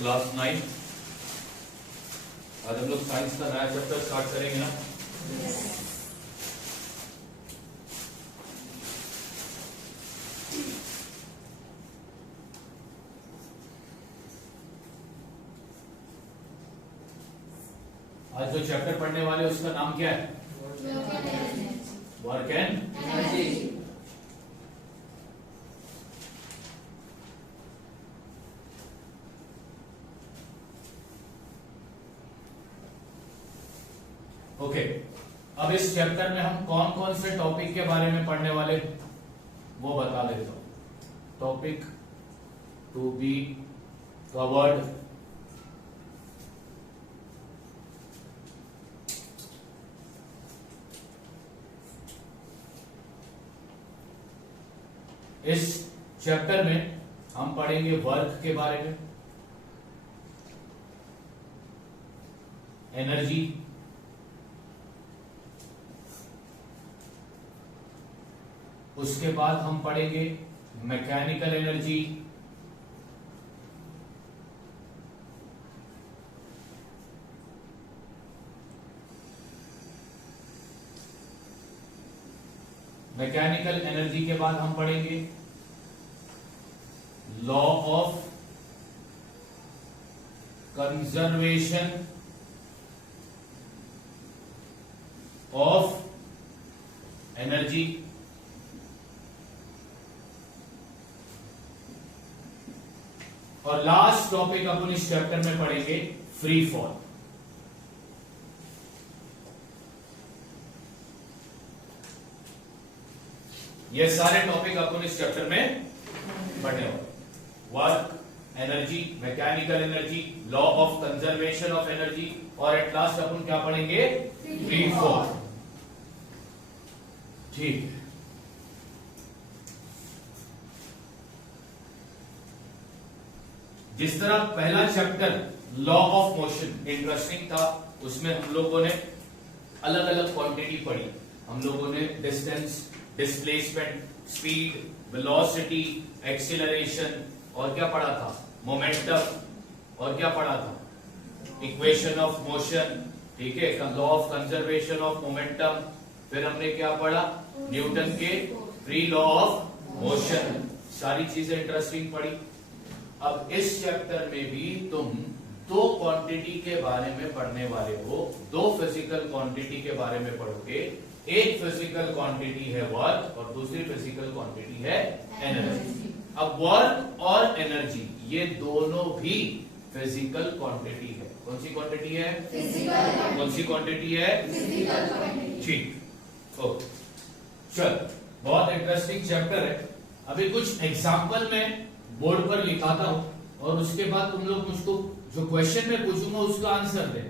Class 9। आज हम लोग साइंस का नया चैप्टर स्टार्ट करेंगे ना। आज जो चैप्टर पढ़ने वाले उसका नाम क्या है? Work and energy. ओके, अब इस चैप्टर में हम कौन कौन से टॉपिक के बारे में पढ़ने वाले वो बता देता हूं। टॉपिक टू बी कवर्ड, इस चैप्टर में हम पढ़ेंगे वर्क के बारे में, एनर्जी, उसके बाद हम पढ़ेंगे मैकेनिकल एनर्जी, मैकेनिकल एनर्जी के बाद हम पढ़ेंगे law of conservation of energy, और लास्ट टॉपिक अपन इस चैप्टर में पढ़ेंगे फ्री फॉल। ये सारे टॉपिक अपन इस चैप्टर में पढ़ने वाले। Work, energy, mechanical energy, law of conservation of energy, और एट लास्ट अपन क्या पढ़ेंगे? Free fall. ठीक, जिस तरह पहला chapter law of motion interesting था, उसमें हम लोगों ने अलग अलग क्वांटिटी पढ़ी। हम लोगों ने distance, displacement, speed, velocity, acceleration, और क्या पढ़ा था? मोमेंटम, और क्या पढ़ा था? इक्वेशन ऑफ मोशन, ठीक है, law of conservation of momentum. फिर हमने क्या पढ़ा? न्यूटन के फ्री लॉ ऑफ मोशन। सारी चीजें इंटरेस्टिंग पढ़ी। अब इस चैप्टर में भी तुम दो क्वांटिटी के बारे में पढ़ने वाले हो, दो फिजिकल क्वांटिटी के बारे में पढ़ोगे। एक फिजिकल क्वांटिटी है वर्क और दूसरी फिजिकल क्वांटिटी है एनर्जी। अब वर्क और एनर्जी ये दोनों भी फिजिकल क्वांटिटी है। कौन सी क्वांटिटी है? फिजिकल। कौन सी क्वांटिटी है? Physical quantity. ठीक, ओके, चल, बहुत इंटरेस्टिंग चैप्टर है। अभी कुछ एग्जाम्पल में बोर्ड पर लिखाता हूं और उसके बाद तुम लोग मुझको जो क्वेश्चन में पूछूंगा उसका आंसर दे।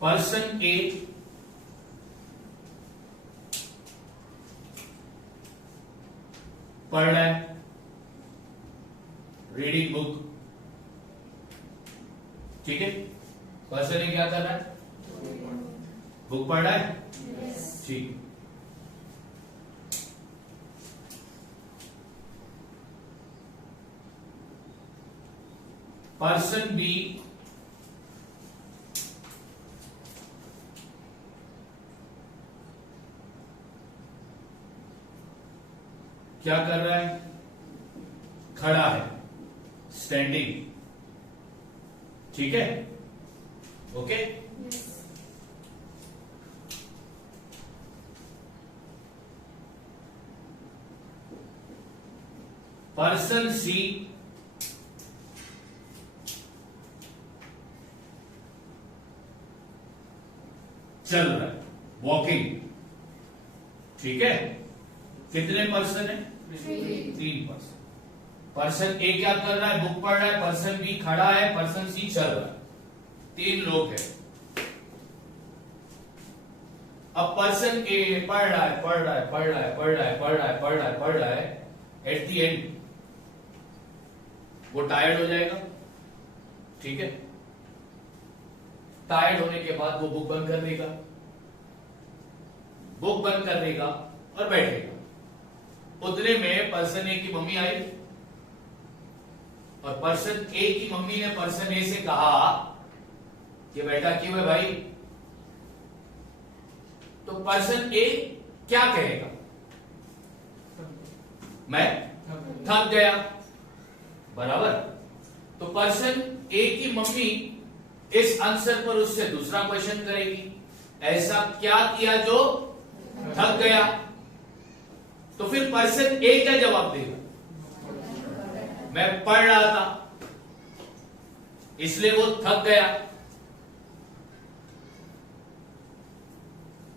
पर्सन ए पढ़ रहा है, रीडिंग बुक, ठीक है। पर्सन ए क्या कर रहा है? बुक पढ़ रहा है, ठीक। पर्सन बी क्या कर रहा है? खड़ा है, स्टैंडिंग, ठीक है, ओके। पर्सन सी चल रहा है, वॉकिंग, ठीक है। कितने पर्सन है? 3 पर्सन। पर्सन ए क्या कर रहा है? बुक पढ़ रहा है। पर्सन बी खड़ा है। पर्सन सी चल रहा है। 3 लोग हैं। अब पर्सन ए पढ़ रहा है, पढ़ रहा है, पढ़ रहा है, पढ़ रहा है, पढ़ रहा है, पढ़ रहा है, पढ़ रहा है। एट द एंड वो टायर्ड हो जाएगा, ठीक है। टायर्ड होने के बाद वो बुक बंद कर देगा, बुक बंद कर देगा और बैठेगा। उतने में पर्सन ए की मम्मी आई और पर्सन ए की मम्मी ने पर्सन ए से कहा कि बेटा क्यों है भाई, तो पर्सन ए क्या कहेगा? मैं थक गया, बराबर। तो पर्सन ए की मम्मी इस आंसर पर उससे दूसरा क्वेश्चन करेगी, ऐसा क्या किया जो थक गया? तो फिर पर्सन ए क्या जवाब देगा? मैं पढ़ रहा था इसलिए वो थक गया।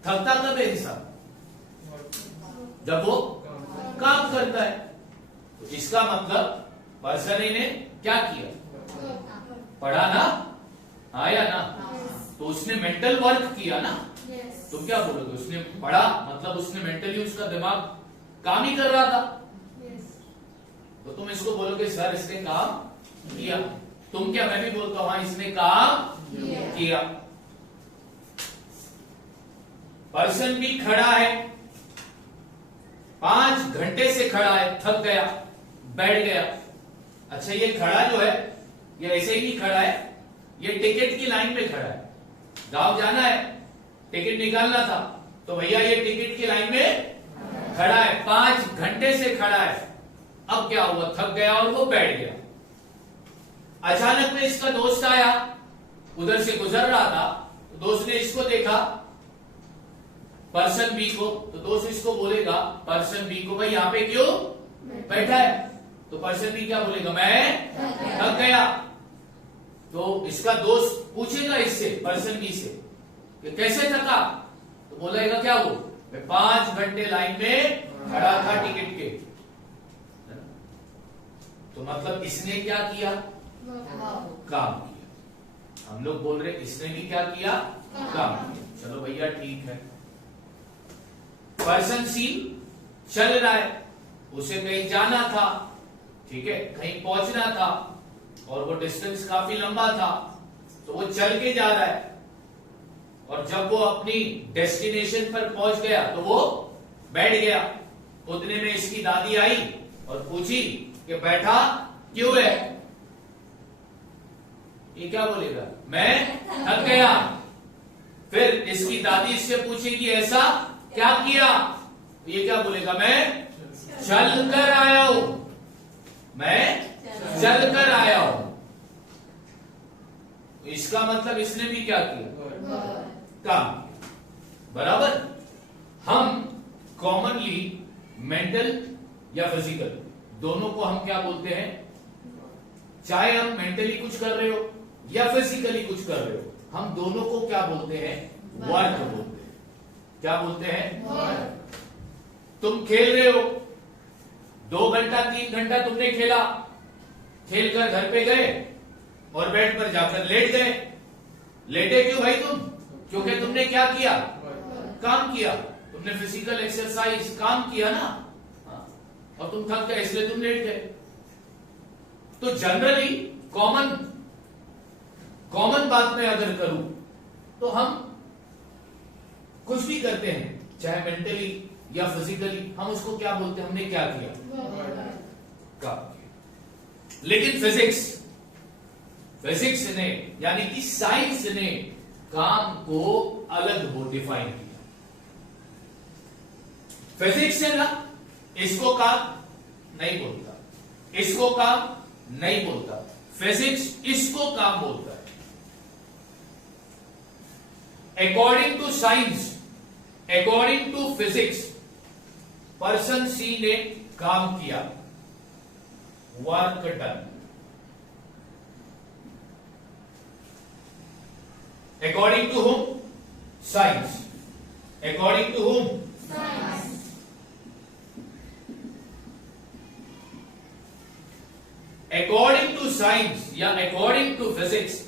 थकता कब है इंसान? जब वो काम करता है। तो इसका मतलब पर्सन ए ने क्या किया? पढ़ा ना, आया ना, तो उसने मेंटल वर्क किया ना। तुम क्या बोलोगे? उसने पढ़ा मतलब उसने मेंटली उसका दिमाग काम ही कर रहा था। तो तुम इसको बोलोगे सर इसने काम किया। तुम क्या? मैं भी बोलता हूं हाँ इसने काम किया। पर्सन भी खड़ा है, 5 घंटे से खड़ा है, थक गया, बैठ गया। अच्छा ये खड़ा जो है ये ऐसे ही नहीं खड़ा है, ये टिकट की लाइन में खड़ा है। गांव जाना है, टिकट निकालना था, तो भैया ये टिकट की लाइन में खड़ा है, 5 घंटे से खड़ा है। अब क्या हुआ? थक गया और वो बैठ गया। अचानक में इसका दोस्त आया, उधर से गुजर रहा था, तो दोस्त ने इसको देखा पर्सन बी को, तो दोस्त इसको बोलेगा पर्सन बी को भाई यहाँ पे क्यों बैठा है? तो पर्सन बी क्या बोलेगा? मैं थक गया। तो इसका दोस्त पूछेगा इससे पर्सन बी से कि कैसे थका? तो बोलेगा क्या वो? मैं 5 घंटे लाइन में खड़ा था टिकट के। तो मतलब इसने क्या किया? काम किया। हम लोग बोल रहे इसने भी क्या किया? काम किया। चलो भैया ठीक है। पर्सन सी चल रहा है, उसे कहीं जाना था, ठीक है, कहीं पहुंचना था और वो डिस्टेंस काफी लंबा था, तो वो चल के जा रहा है। और जब वो अपनी डेस्टिनेशन पर पहुंच गया तो वो बैठ गया। उतने में इसकी दादी आई और पूछी कि बैठा क्यों है? ये क्या बोलेगा? मैं थक गया। फिर इसकी दादी इससे पूछेगी ऐसा क्या किया? ये क्या बोलेगा? मैं चल कर आया हूं, मैं चल कर आया हूं। इसका मतलब इसने भी क्या किया? काम। बराबर। हम कॉमनली मेंटल या फिजिकल दोनों को हम क्या बोलते हैं? चाहे हम मेंटली कुछ कर रहे हो या फिजिकली कुछ कर रहे हो, हम दोनों को क्या बोलते हैं? वर्क बोलते हैं। क्या बोलते हैं? तुम खेल रहे हो, 2 घंटा 3 घंटा तुमने खेला, खेलकर घर पे गए और बेड पर जाकर लेट गए। लेटे क्यों भाई तुम? क्योंकि तुमने क्या किया? काम किया। तुमने फिजिकल एक्सरसाइज काम किया ना, और तुम थक गए इसलिए तुम लेट गए। तो जनरली कॉमन बात में अगर करूं तो हम कुछ भी करते हैं, चाहे मेंटली या फिजिकली, हम उसको क्या बोलते हैं? हमने क्या किया? काम किया। लेकिन फिजिक्स ने यानी कि साइंस ने काम को अलग वो डिफाइन किया। फिजिक्स है ना, इसको काम नहीं बोलता, इसको काम नहीं बोलता, फिजिक्स इसको काम बोलता है। According to science, according to physics, person C ने काम किया, work done. According to whom? Science. According to whom? Science. According to science या according to physics,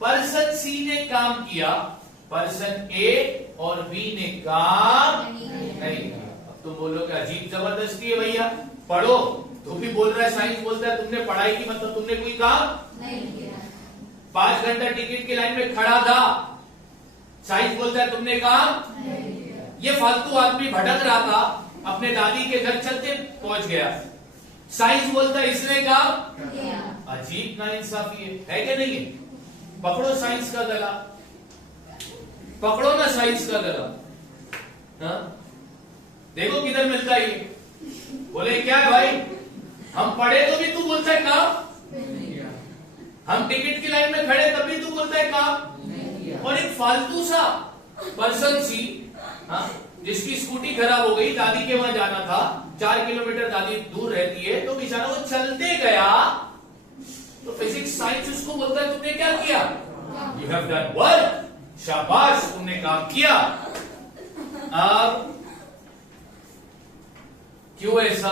person C ने काम किया, पर्सन ए और बी ने काम नहीं किया। अब तुम बोलो कि अजीब जबरदस्ती है भैया, पढ़ो। तू भी बोल रहा है, साइंस बोलता है तुमने पढ़ाई की, मतलब तुमने कोई काम नहीं किया। 5 घंटा टिकट की लाइन में खड़ा था, साइंस बोलता है तुमने काम नहीं किया। ये फालतू आदमी भटक रहा था, अपने दादी के घर चलते पहुंच गया। साइंस बोलता है इसने कहा। अजीब नाइंसाफी है क्या नहीं है? पकड़ो साइंस का गला, पकड़ो ना साइंस का गला। हाँ? देखो किधर मिलता है ये। बोले क्या है भाई, हम पढ़े तो भी तू बोलता है काम, हम टिकट की लाइन में खड़े तब भी तू बोलता है काम। और एक फालतू सा पर्सन सी, हाँ, जिसकी स्कूटी खराब हो गई, दादी के वहां जाना था, 4 किलोमीटर दादी दूर रहती है, तो बेचारा वो चलते गया, तो फिजिक्स साइंस उसको बोलता है तुमने क्या किया, यू हैव डन वर्क, शाबाश तुमने काम किया। अब क्यों ऐसा?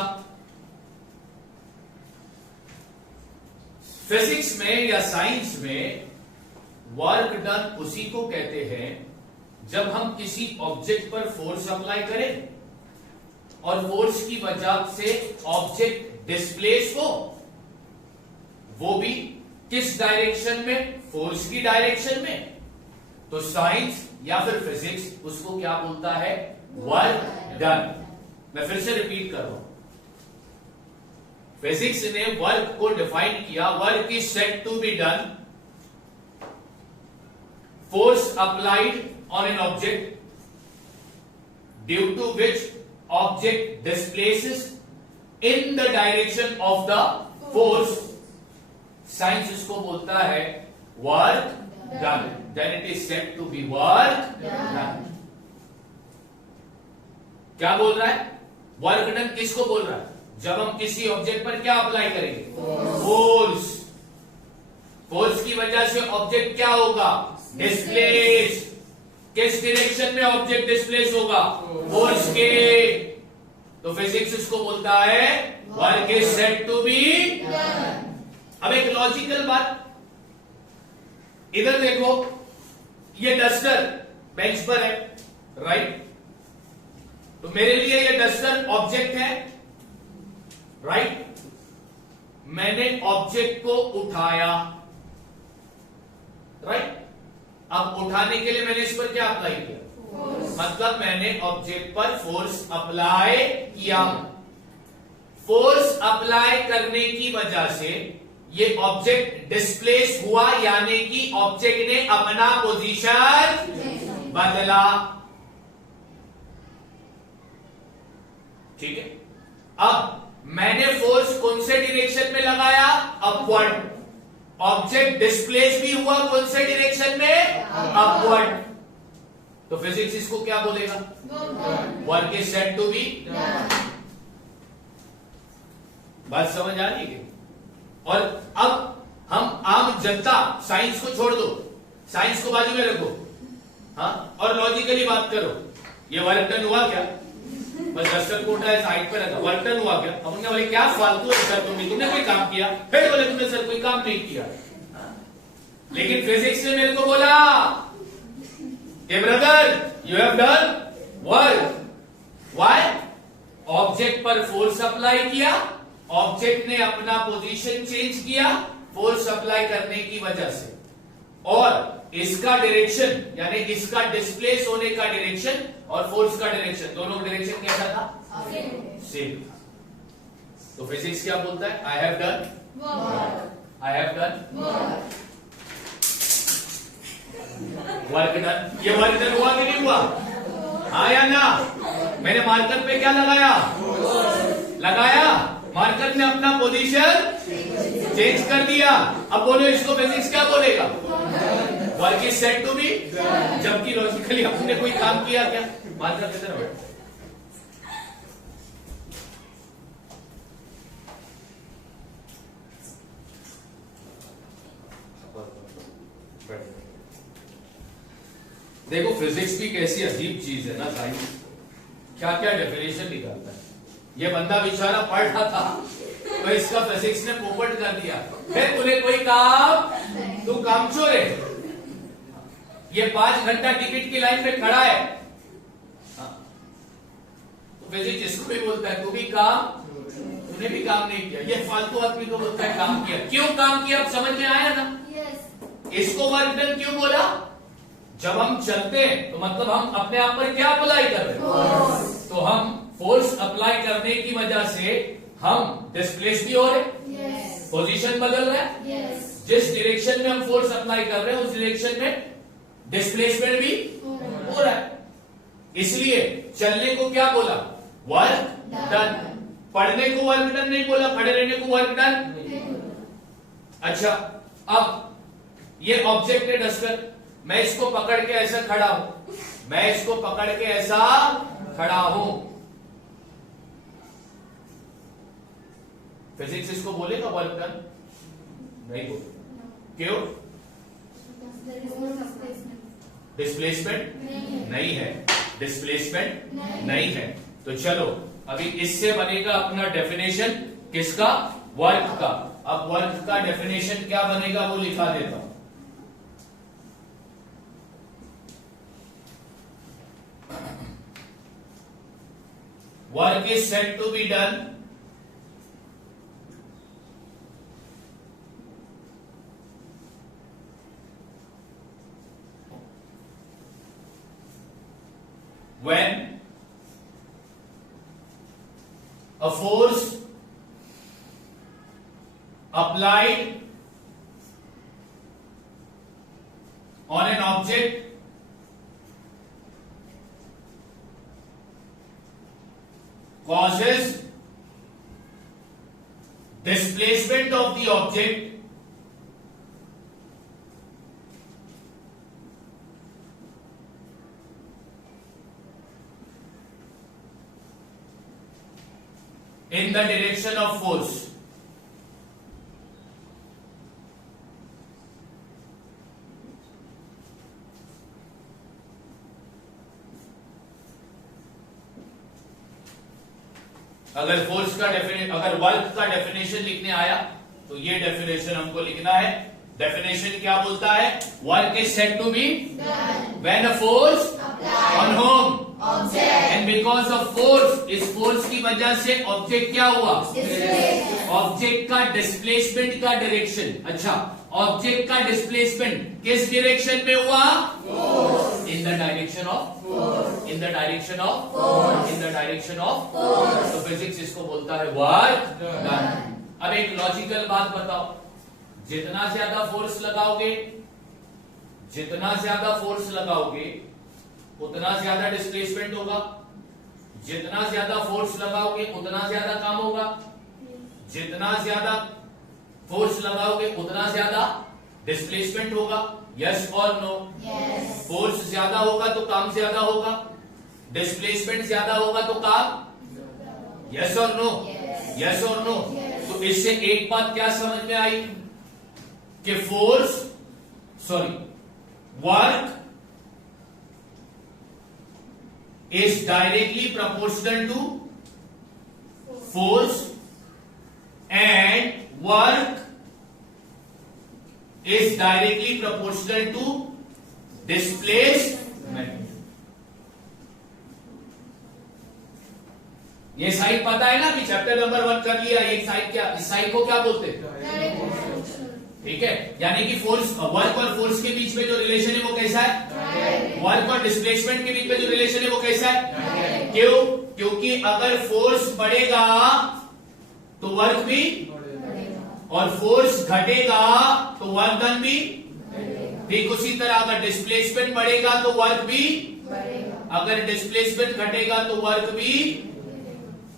फिजिक्स में या साइंस में वर्क डन उसी को कहते हैं जब हम किसी ऑब्जेक्ट पर फोर्स अप्लाई करें और फोर्स की वजह से ऑब्जेक्ट डिस्प्लेस हो, वो भी किस डायरेक्शन में, फोर्स की डायरेक्शन में। तो साइंस या फिर फिजिक्स उसको क्या बोलता है, वर्क डन। मैं फिर से रिपीट कर रहा हूं, फिजिक्स ने वर्क को डिफाइन किया, work is said to be done, force applied on an object due to which object displaces in the direction of the force, science इसको बोलता है work done, then it is said to be work done। क्या बोल रहा है, work done किसको बोल रहा है, जब हम किसी ऑब्जेक्ट पर क्या अप्लाई करेंगे, फोर्स, फोर्स की वजह से ऑब्जेक्ट क्या होगा, डिस्प्लेस। किस डायरेक्शन में ऑब्जेक्ट डिस्प्लेस होगा, फोर्स के। तो फिजिक्स इसको बोलता है work is said to be. अब एक लॉजिकल बात, इधर देखो, ये डस्टर बेंच पर है, राइट, तो मेरे लिए ये डस्टर ऑब्जेक्ट है, राइट, मैंने ऑब्जेक्ट को उठाया, राइट, अब उठाने के लिए मैंने इस पर क्या अप्लाई किया, मतलब मैंने ऑब्जेक्ट पर फोर्स अप्लाई किया। फोर्स अप्लाई करने की वजह से ये ऑब्जेक्ट डिस्प्लेस हुआ, यानी कि ऑब्जेक्ट ने अपना पोजीशन बदला। ठीक है, अब मैंने फोर्स कौन से डायरेक्शन में लगाया, अपवर्ड। ऑब्जेक्ट डिस्प्लेस भी हुआ कौन से डायरेक्शन में, अपवर्ड। तो फिजिक्स इसको क्या बोलेगा, work is said to be. बात समझ आ रही है? और अब हम आम जनता, साइंस को छोड़ दो, साइंस को बाजू में रखो, हाँ, और लॉजिकली बात करो, ये वर्क डन हुआ क्या, बस डस्टर को उठाया साइड पे रखा, वर्क डन हुआ क्या। अब उन्होंने बोले क्या फालतू है सर, तुमने कोई काम किया, फिर बोले तुमने सर कोई काम नहीं किया। लेकिन फिजिक्स ने मेरे को बोला कि brother you have done work. Why? Object पर फोर्स अप्लाई किया, ऑब्जेक्ट ने अपना पोजीशन चेंज किया फोर्स अप्लाई करने की वजह से, और इसका डायरेक्शन यानी इसका डिस्प्लेस होने का डायरेक्शन और फोर्स का डायरेक्शन, दोनों का डायरेक्शन कैसा था, सेम। तो फिजिक्स क्या बोलता है, I have done, I have done work done. ये वर्क डन हुआ कि नहीं हुआ, हाँ या ना? मैंने मार्कर पे क्या लगाया, मार्कर ने अपना पोजीशन चेंज कर दिया। अब बोलो इसको फिजिक्स क्या बोलेगा, work is said to be, जबकि लॉजिकली हमने कोई काम किया क्या। मार्कर किधर बैठ, देखो फिजिक्स भी कैसी अजीब चीज है ना, साइंस क्या क्या डेफिनेशन निकालता है। ये बंदा बेचारा पढ़ रहा था तो इसका फिजिक्स ने पोपट कर दिया, फिर तूने कोई काम, तू कामचोर है। ये 5 घंटा टिकट की लाइन में खड़ा है, तो फिजिक्स इसको भी बोलता है तू भी काम, तूने भी काम नहीं किया। ये फालतू आदमी को बोलता है काम किया। क्यों काम किया, अब समझ में आया ना। इसको वर्क डन क्यों बोला, जब हम चलते हैं तो मतलब हम अपने आप पर क्या अप्लाई कर रहे हैं, तो हम फोर्स अप्लाई करने की वजह से हम डिस्प्लेस भी हो रहे, पोजीशन बदल रहा है, जिस डायरेक्शन में हम फोर्स अप्लाई कर रहे हैं उस डायरेक्शन में डिस्प्लेसमेंट भी हो रहा है। इसलिए चलने को क्या बोला, वर्क डन। पढ़ने को वर्क डन नहीं बोला, खड़े रहने को वर्क डन। अच्छा, अब ये ऑब्जेक्ट है डस्टर, मैं इसको पकड़ के ऐसा खड़ा हूं, मैं इसको पकड़ के ऐसा खड़ा हूं, फिजिक्स इसको बोलेगा वर्क डन? नहीं बोलेगा। क्यों? डिस्प्लेसमेंट नहीं है, डिस्प्लेसमेंट नहीं है। तो चलो अभी इससे बनेगा अपना डेफिनेशन किसका, वर्क का। अब वर्क का डेफिनेशन क्या बनेगा वो लिखा देता हूं। Work is said to be done when a force applied on an object causes displacement of the object in the direction of force. अगर फोर्स का अगर वर्क का डेफिनेशन लिखने आया तो ये डेफिनेशन हमको लिखना है। डेफिनेशन क्या बोलता है, work is said to be when a force on home and because of force, इस फोर्स की वजह से ऑब्जेक्ट क्या हुआ, ऑब्जेक्ट का डिस्प्लेसमेंट का डायरेक्शन। अच्छा, ऑब्जेक्ट का डिस्प्लेसमेंट किस डायरेक्शन में हुआ, इन the direction of, in the direction of, in the direction of. तो फिजिक्स इसको बोलता है वर्क डन। अब एक लॉजिकल बात बताओ, जितना ज्यादा फोर्स लगाओगे, जितना ज्यादा फोर्स लगाओगे उतना ज्यादा डिस्प्लेसमेंट होगा, जितना ज्यादा फोर्स लगाओगे उतना ज्यादा काम होगा, जितना ज्यादा फोर्स लगाओगे उतना ज्यादा डिस्प्लेसमेंट होगा। यस और नो? फोर्स ज्यादा होगा तो काम ज्यादा होगा, डिस्प्लेसमेंट ज्यादा होगा तो काम, यस और नो? यस और नो? तो इससे एक बात क्या समझ में आई कि work is directly proportional to force and work is directly proportional to displacement. ये साइड पता है ना, अभी चैप्टर नंबर 1 कर लिया। ये साइड क्या, इस साइड को क्या बोलते हैं, ठीक है। यानी कि फोर्स, वर्क और फोर्स के बीच में जो रिलेशन है वो कैसा है, वर्क और डिस्प्लेसमेंट के बीच में जो रिलेशन है वो कैसा है, क्यों? क्योंकि अगर फोर्स बढ़ेगा तो वर्क भी, और फोर्स घटेगा तो वर्क डन भी। ठीक उसी तरह अगर डिस्प्लेसमेंट बढ़ेगा तो वर्क भी, अगर डिस्प्लेसमेंट घटेगा तो वर्क भी।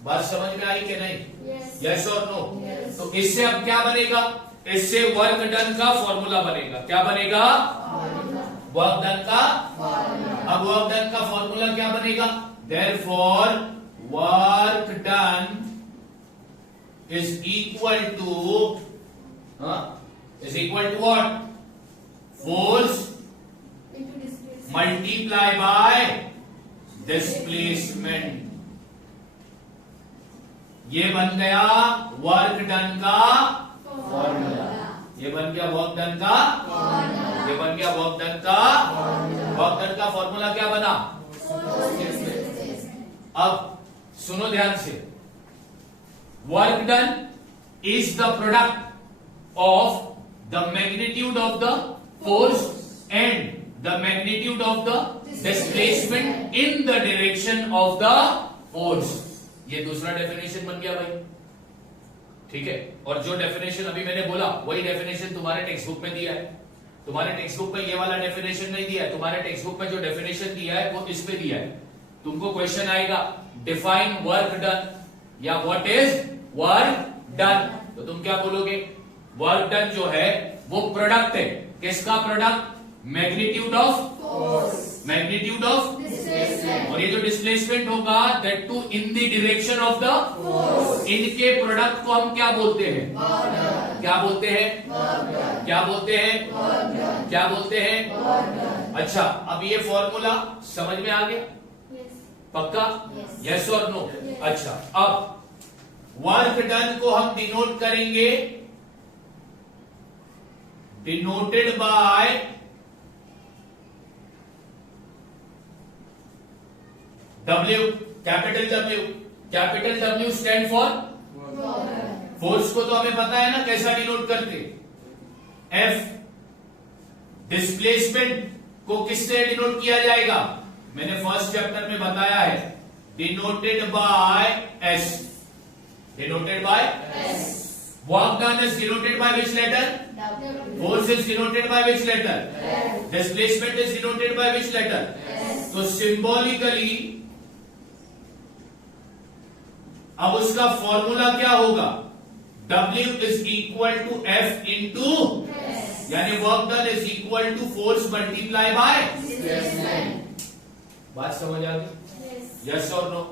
बात समझ में आई कि नहीं? यस और नो? तो इससे अब क्या बनेगा, इससे वर्क डन का फॉर्मूला बनेगा। क्या बनेगा, वर्क डन का। अब वर्क डन का फॉर्मूला क्या बनेगा, therefore work done is equal to what, force multiply by displacement. ये बन गया वर्क डन का फॉर्मूला, ये बन गया वर्क डन का, ये बन गया वर्क डन का। वर्क डन का फॉर्मूला क्या बना, अब सुनो ध्यान से, work done is the product of the magnitude of the force and the magnitude of the displacement in the direction of the force. ये दूसरा डेफिनेशन बन गया भाई, ठीक है। और जो डेफिनेशन अभी मैंने बोला वही डेफिनेशन तुम्हारे टेक्स्ट बुक में दिया है। तुम्हारे टेक्स्ट बुक में ये वाला डेफिनेशन नहीं दिया है, तुम्हारे टेक्स्ट बुक में जो डेफिनेशन दिया है वो इस पे दिया है। तुमको क्वेश्चन आएगा डिफाइन वर्क डन या व्हाट इज वर्क डन, तो तुम क्या बोलोगे? वर्क डन जो है वो प्रोडक्ट है, किसका product? Magnitude of, magnitude of, और ये जो डिस्प्लेसमेंट होगा that too in the direction of the, इनके प्रोडक्ट को हम क्या बोलते हैं? क्या बोलते हैं? क्या बोलते हैं? क्या बोलते हैं? अच्छा, अब ये फॉर्मूला समझ में आ गया? पक्का? यस और नो? अच्छा, अब वर्क डन को हम डिनोट करेंगे, denoted by W, capital W। Capital W stand for force को तो हमें पता है ना कैसा डिनोट करते। F डिस्प्लेसमेंट को किससे डिनोट किया जाएगा? मैंने फर्स्ट चैप्टर में बताया है, denoted by S, denoted by S। Work done is denoted by which letter? Force is denoted by which letter? Displacement is denoted by which letter? तो सिंबॉलिकली अब उसका फॉर्मूला क्या होगा? W is equal to F into, यानी work done is equal to force multiply by. बात समझ आ गई? Yes और नो?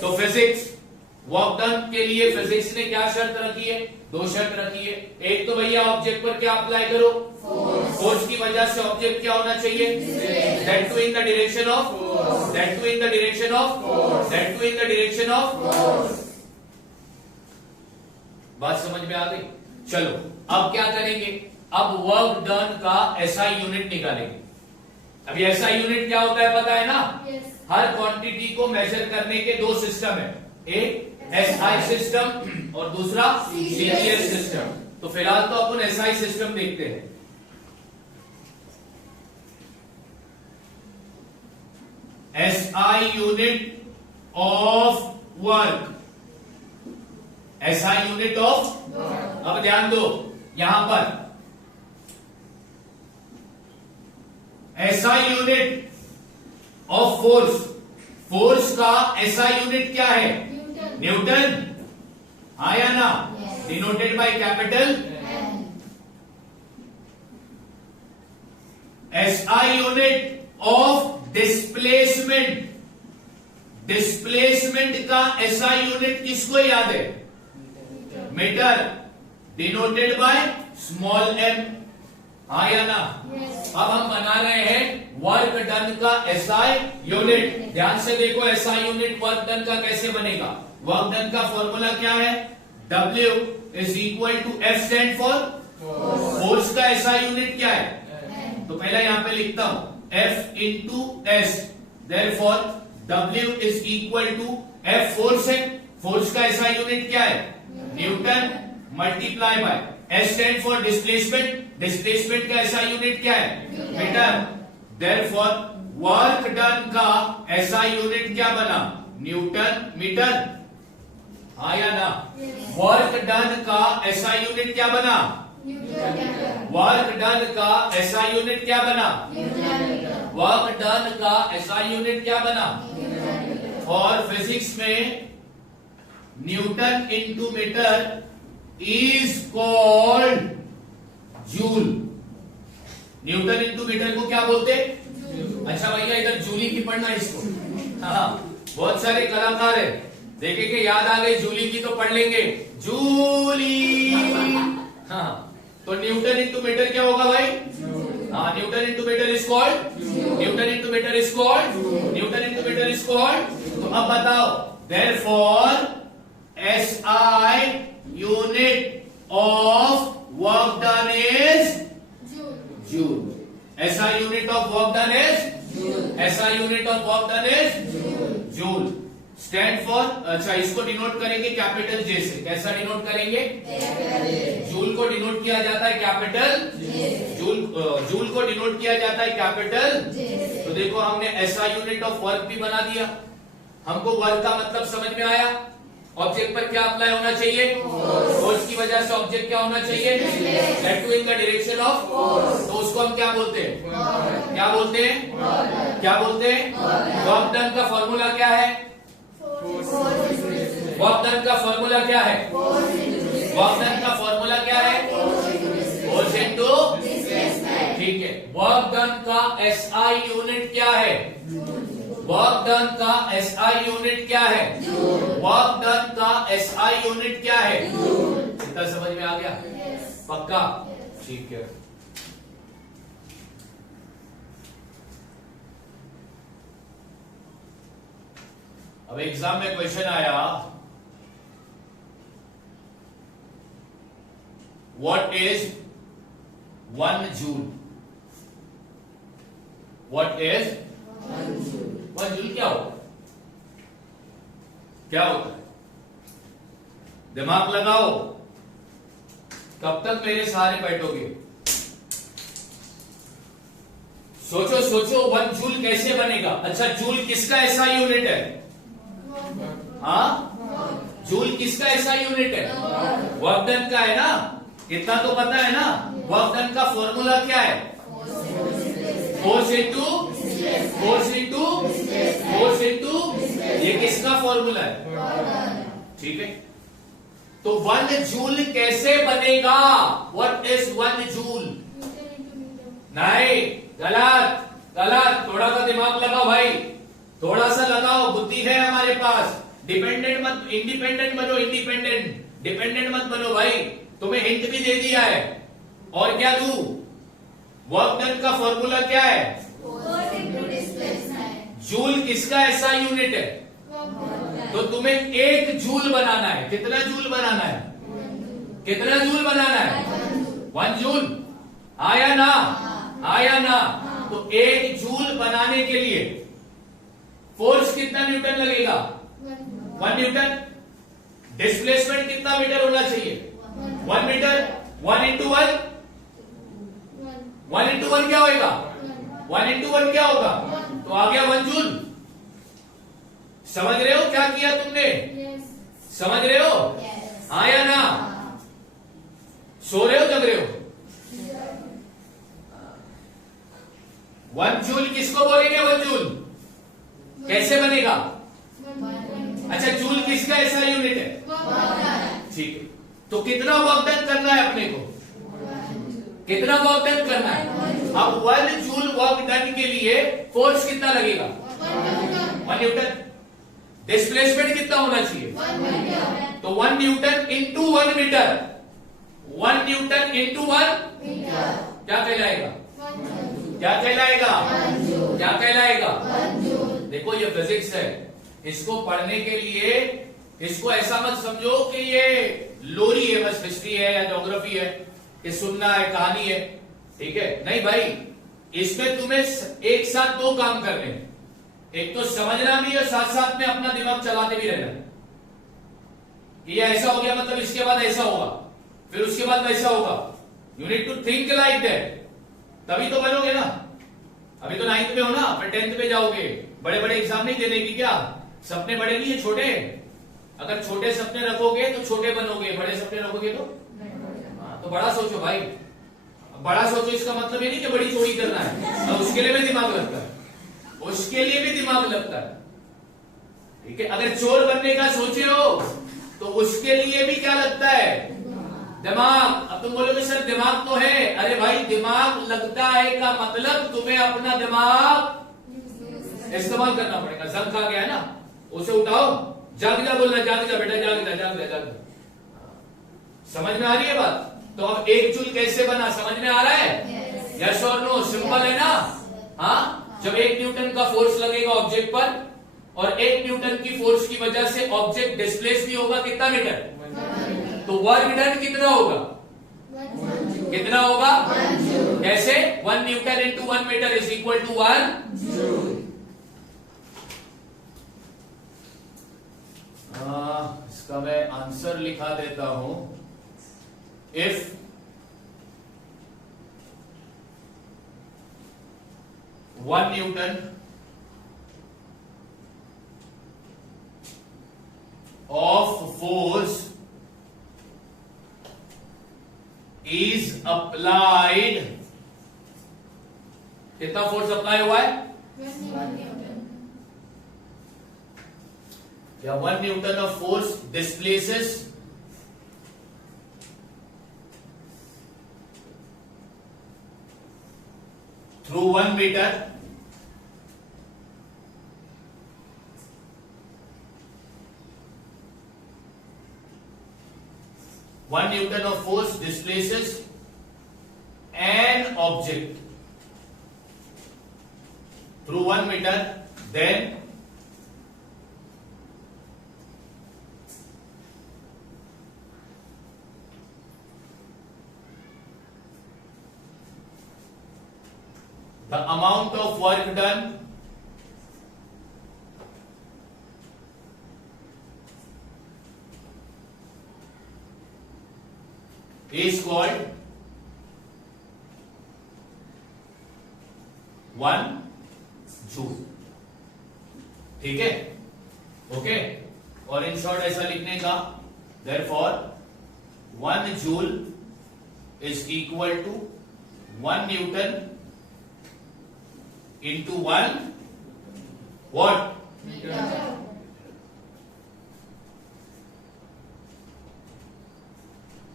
तो फिजिक्स वर्क डन के लिए फिजिक्स ने क्या शर्त रखी है? दो शर्त रखी है। एक तो भैया ऑब्जेक्ट पर क्या अप्लाई करो? फोर्स की वजह से ऑब्जेक्ट क्या होना चाहिए? That too in the direction of, that too in the direction of, that too in the direction of. बात समझ में आ गई? चलो अब क्या करेंगे? अब वर्क डन का एसआई यूनिट निकालेंगे। अब एसआई यूनिट क्या होता है पता है ना? हर क्वांटिटी को मेजर करने के दो सिस्टम है, एक एसआई सिस्टम और दूसरा सीजीएस सिस्टम। तो फिलहाल तो अपन एसआई सिस्टम देखते हैं। SI unit of work, SI unit of, अब ध्यान दो यहां पर SI unit of force, force का एसआई यूनिट क्या है? न्यूटन। आया ना? Denoted by capital. SI unit of displacement, displacement का एसआई यूनिट किसको याद है? Metre, denoted by small M. आया ना? अब हम बना रहे हैं वर्क डन का एसआई यूनिट। ध्यान से देखो एसआई यूनिट वर्क डन का कैसे बनेगा। वर्क डन का फॉर्मूला क्या है? W is equal to F stand for force का एसआई यूनिट क्या है? तो पहला यहां पे लिखता हूं F into S, therefore W is equal to F force है, फोर्स का एसआई यूनिट क्या है? Newton, multiply by S stand for displacement, displacement का एसआई यूनिट क्या है? मीटर। देयरफॉर वर्क डन का एसआई यूनिट क्या बना? Newton metre. आया ना? वर्क डन का एसआई यूनिट क्या बना? वर्क डन का एसआई यूनिट क्या बना? वर्क डन का एसआई यूनिट क्या बना? और फिजिक्स में newton into metre is called joule. Newton into metre को क्या बोलते? अच्छा भैया इधर जूली की पढ़ना इसको। हाँ, बहुत सारे कलाकार है, देखेंगे याद आ गई जूली की तो पढ़ लेंगे जूली। हाँ, तो न्यूटन इंटू मीटर क्या होगा भाई? हाँ, newton into metre is called, newton into metre is called, newton into metre is called. तो अब बताओ, therefore SI unit of work done is joule. SI unit of work done is, SI unit of work done is joule. Stand for, अच्छा इसको denote करेंगे capital J से। कैसा denote करेंगे? Joule को डिनोट किया जाता है कैपिटल जूल को डिनोट किया जाता है कैपिटल। तो देखो हमने एसआई यूनिट ऑफ वर्क भी बना दिया। हमको वर्क का मतलब समझ में आया? ऑब्जेक्ट पर क्या अप्लाई होना चाहिए? फोर्स की वजह से ऑब्जेक्ट क्या होना चाहिए? That too in the direction of force. तो उसको हम क्या बोलते हैं? क्या बोलते हैं? क्या बोलते हैं? वर्क डन का फॉर्मूला क्या है? वर्क डन का फॉर्मूला क्या है? वर्क डन का फॉर्मूला क्या है? फोर्स इनटू, ठीक है। वर्क डन का एसआई यूनिट क्या है? वर्क डन का एसआई यूनिट क्या है? वर्क डन का एसआई यूनिट क्या है? इतना समझ में आ गया? पक्का? ठीक है। अब एग्जाम में क्वेश्चन आया, what is 1 joule? What is 1 joule? क्या होता है? क्या होता है? दिमाग लगाओ। कब तक मेरे सहारे बैठोगे? सोचो सोचो, 1 जूल कैसे बनेगा? अच्छा, जूल किसका ऐसा यूनिट है? हाँ, जूल किसका ऐसा यूनिट है? वर्क डन का है ना? इतना तो पता है ना? वर्क डन का फॉर्मूला क्या है? Force into force into force into, ये किसका फॉर्मूला है? ठीक है। तो 1 जूल कैसे बनेगा? What is 1 joule? नहीं, गलत गलत। थोड़ा सा दिमाग लगाओ भाई, थोड़ा सा लगाओ, बुद्धि है हमारे पास। डिपेंडेंट मत, इंडिपेंडेंट बनो, इंडिपेंडेंट, डिपेंडेंट मत बनो भाई। तुम्हें हिंट भी दे दिया है, और क्या दूं? वर्क डन का फॉर्मूला क्या है? जूल किसका ऐसा यूनिट है? तो तुम्हें 1 जूल बनाना है। कितना जूल बनाना है? कितना जूल बनाना है? 1 जूल। आया ना? आया ना? तो 1 जूल बनाने के लिए फोर्स कितना न्यूटन लगेगा? 1 न्यूटन। डिस्प्लेसमेंट कितना मीटर होना चाहिए? 1 मीटर। 1 इंटू 1, 1 इंटू 1 क्या होगा? 1 इंटू 1 क्या होगा? तो आ गया 1 जूल। समझ रहे हो क्या किया तुमने? समझ रहे हो? आया ना? सो रहे हो, जग रहे हो? 1 जूल किसको बोलेंगे? 1 जूल कैसे बनेगा? अच्छा, जूल किसका ऐसा यूनिट है? ठीक है। तो कितना वर्क डन करना है अपने को? कितना वर्क डन करना है? अब 1 जूल वर्क डन के लिए फोर्स कितना लगेगा? 1 न्यूटन। डिस्प्लेसमेंट कितना होना चाहिए? तो 1 newton into 1 metre. 1 newton into 1 क्या कहलाएगा? क्या कहलाएगा? क्या कहलाएगा? देखो, ये फिजिक्स है। इसको पढ़ने के लिए इसको ऐसा मत समझो कि ये लोरी है, बस हिस्ट्री है या ज्योग्राफी है, ये सुनना है, कहानी है। ठीक है? नहीं भाई, इसमें तुम्हें एक साथ 2 काम करने हैं। एक तो समझना भी और साथ साथ में अपना दिमाग चलाते भी रहना कि ये ऐसा हो गया, मतलब इसके बाद ऐसा होगा, फिर उसके बाद वैसा होगा। You need to think like that, तभी तो बनोगे ना। अभी तो 9th में हो ना, फिर 10th में जाओगे। बड़े बड़े एग्जाम नहीं देने की क्या? सपने बड़े नहीं है, छोटे। अगर छोटे सपने रखोगे तो छोटे बनोगे, बड़े सपने रखोगे तो बड़ा सोचो भाई। बड़ा सोचो इसका मतलब ये नहीं कि बड़ी चोरी करना है, और उसके लिए भी दिमाग लगता है, उसके लिए भी दिमाग लगता है। ठीक है? अगर चोर बनने का सोचे हो तो उसके लिए भी क्या लगता है? दिमाग। अब तुम बोलोगे सर दिमाग तो है, अरे भाई दिमाग लगता है का मतलब तुम्हें अपना दिमाग इस्तेमाल करना पड़ेगा। जंग आ गया है ना, उसे उठाओ, जाग जा बोलना, जाग जा बेटा, जाग जा, जाग जा, जाग जा। समझ में आ रही है बात? तो अब 1 जूल कैसे बना, समझ में आ रहा है? यस और नो? सिंपल है ना? हाँ, जब 1 न्यूटन का फोर्स लगेगा ऑब्जेक्ट पर, और 1 न्यूटन की फोर्स की वजह से ऑब्जेक्ट डिस्प्लेस भी होगा कितना मीटर? तो वर्क डन कितना होगा? कितना होगा? कैसे? 1 newton into 1 metre is equal to 1 joule. इसका मैं आंसर लिखा देता हूं। If one newton of force is applied, कितना फोर्स अप्लाई हुआ है? 1 न्यूटन। क्या 1 newton of force displaces through 1 metre, one Newton of force displaces an object through 1 meter, then the amount of work done is called 1 joule. ठीक है, okay. और in short ऐसा लिखने का, therefore 1 joule is equal to 1 newton into 1 what? Metre.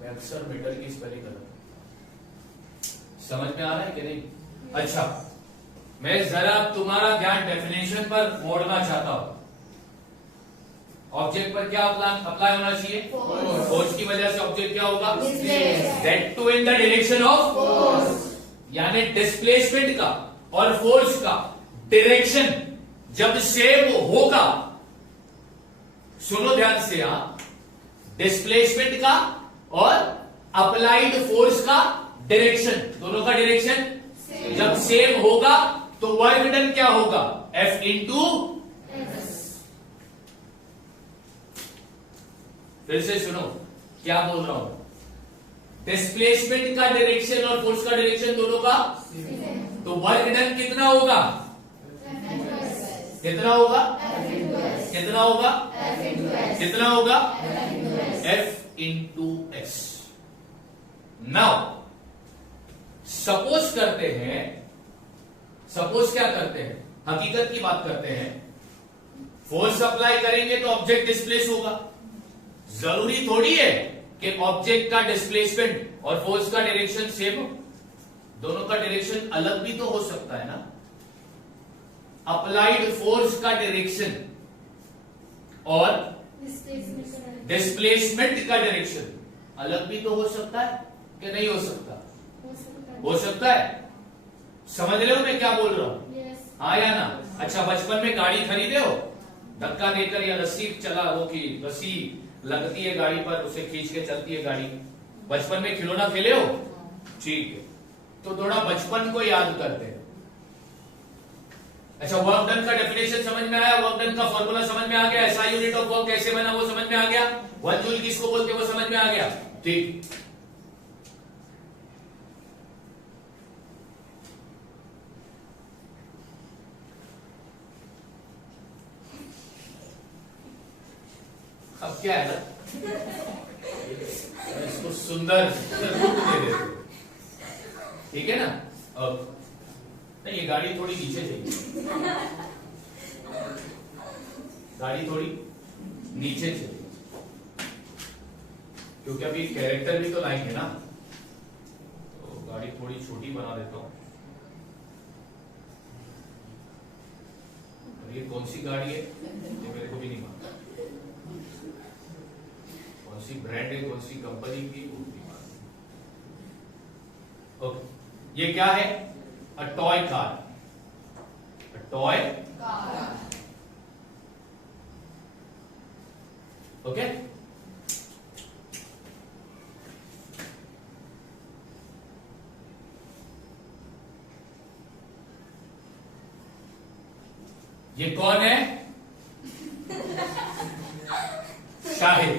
अक्सर metre की spelling गलत, समझ में आ रहा है कि नहीं? अच्छा, मैं जरा तुम्हारा ध्यान डेफिनेशन पर मोड़ना चाहता हूं। ऑब्जेक्ट पर क्या अप्लाई होना चाहिए? फोर्स की वजह से ऑब्जेक्ट क्या होगा? That too in the direction of force, यानी डिस्प्लेसमेंट का और फोर्स का डायरेक्शन जब सेम होगा, सुनो ध्यान से, डिस्प्लेसमेंट का और अप्लाइड फोर्स का डायरेक्शन, दोनों का डायरेक्शन जब सेम होगा तो वर्क डन क्या होगा? F into S. फिर से सुनो क्या बोल रहा हूं। डिस्प्लेसमेंट का डायरेक्शन और फोर्स का डायरेक्शन दोनों का, तो वर्क डन कितना होगा? कितना होगा? कितना होगा? कितना होगा? F into S. Now suppose करते हैं, सपोज क्या करते हैं, हकीकत की बात करते हैं, फोर्स अप्लाई करेंगे तो ऑब्जेक्ट डिस्प्लेस होगा। जरूरी थोड़ी है कि ऑब्जेक्ट का डिस्प्लेसमेंट और फोर्स का डायरेक्शन सेम हो, दोनों का डायरेक्शन अलग भी तो हो सकता है ना। अप्लाइड फोर्स का डायरेक्शन और डिस्प्लेसमेंट का डायरेक्शन अलग भी तो हो सकता है कि नहीं हो सकता? हो सकता है। समझ रहे हो मैं क्या बोल रहा हूं? हाँ या ना? अच्छा, बचपन में गाड़ी खरीदे हो, धक्का देकर या रस्सी चला, वो की रस्सी लगती है गाड़ी पर, उसे खींच के चलती है गाड़ी। बचपन में खिलौना खेले हो? ठीक है, तो थोड़ा बचपन को याद करते हैं। अच्छा, वर्क डन का डेफिनेशन समझ में आया? वर्क डन का फॉर्मूला समझ में आ गया? एसआई यूनिट ऑफ वर्क कैसे बना वो समझ में आ गया? 1 जूल किसको बोलते हैं वो समझ में आ गया? ठीक। अब क्या है ना, इसको सुंदर रूप दे देते, ठीक है ना? अब नहीं, ये गाड़ी थोड़ी नीचे चाहिए, गाड़ी थोड़ी नीचे चाहिए, क्योंकि अभी कैरेक्टर भी तो लाएंगे ना, तो गाड़ी थोड़ी छोटी बना देता हूं। और ये कौन सी गाड़ी है ये मेरे को भी नहीं मालूम, कौन सी ब्रांड है, कौन सी कंपनी की, वो भी मालूम। ओके, ये क्या है? A toy car, a toy car. Okay, ये कौन है? Shahid,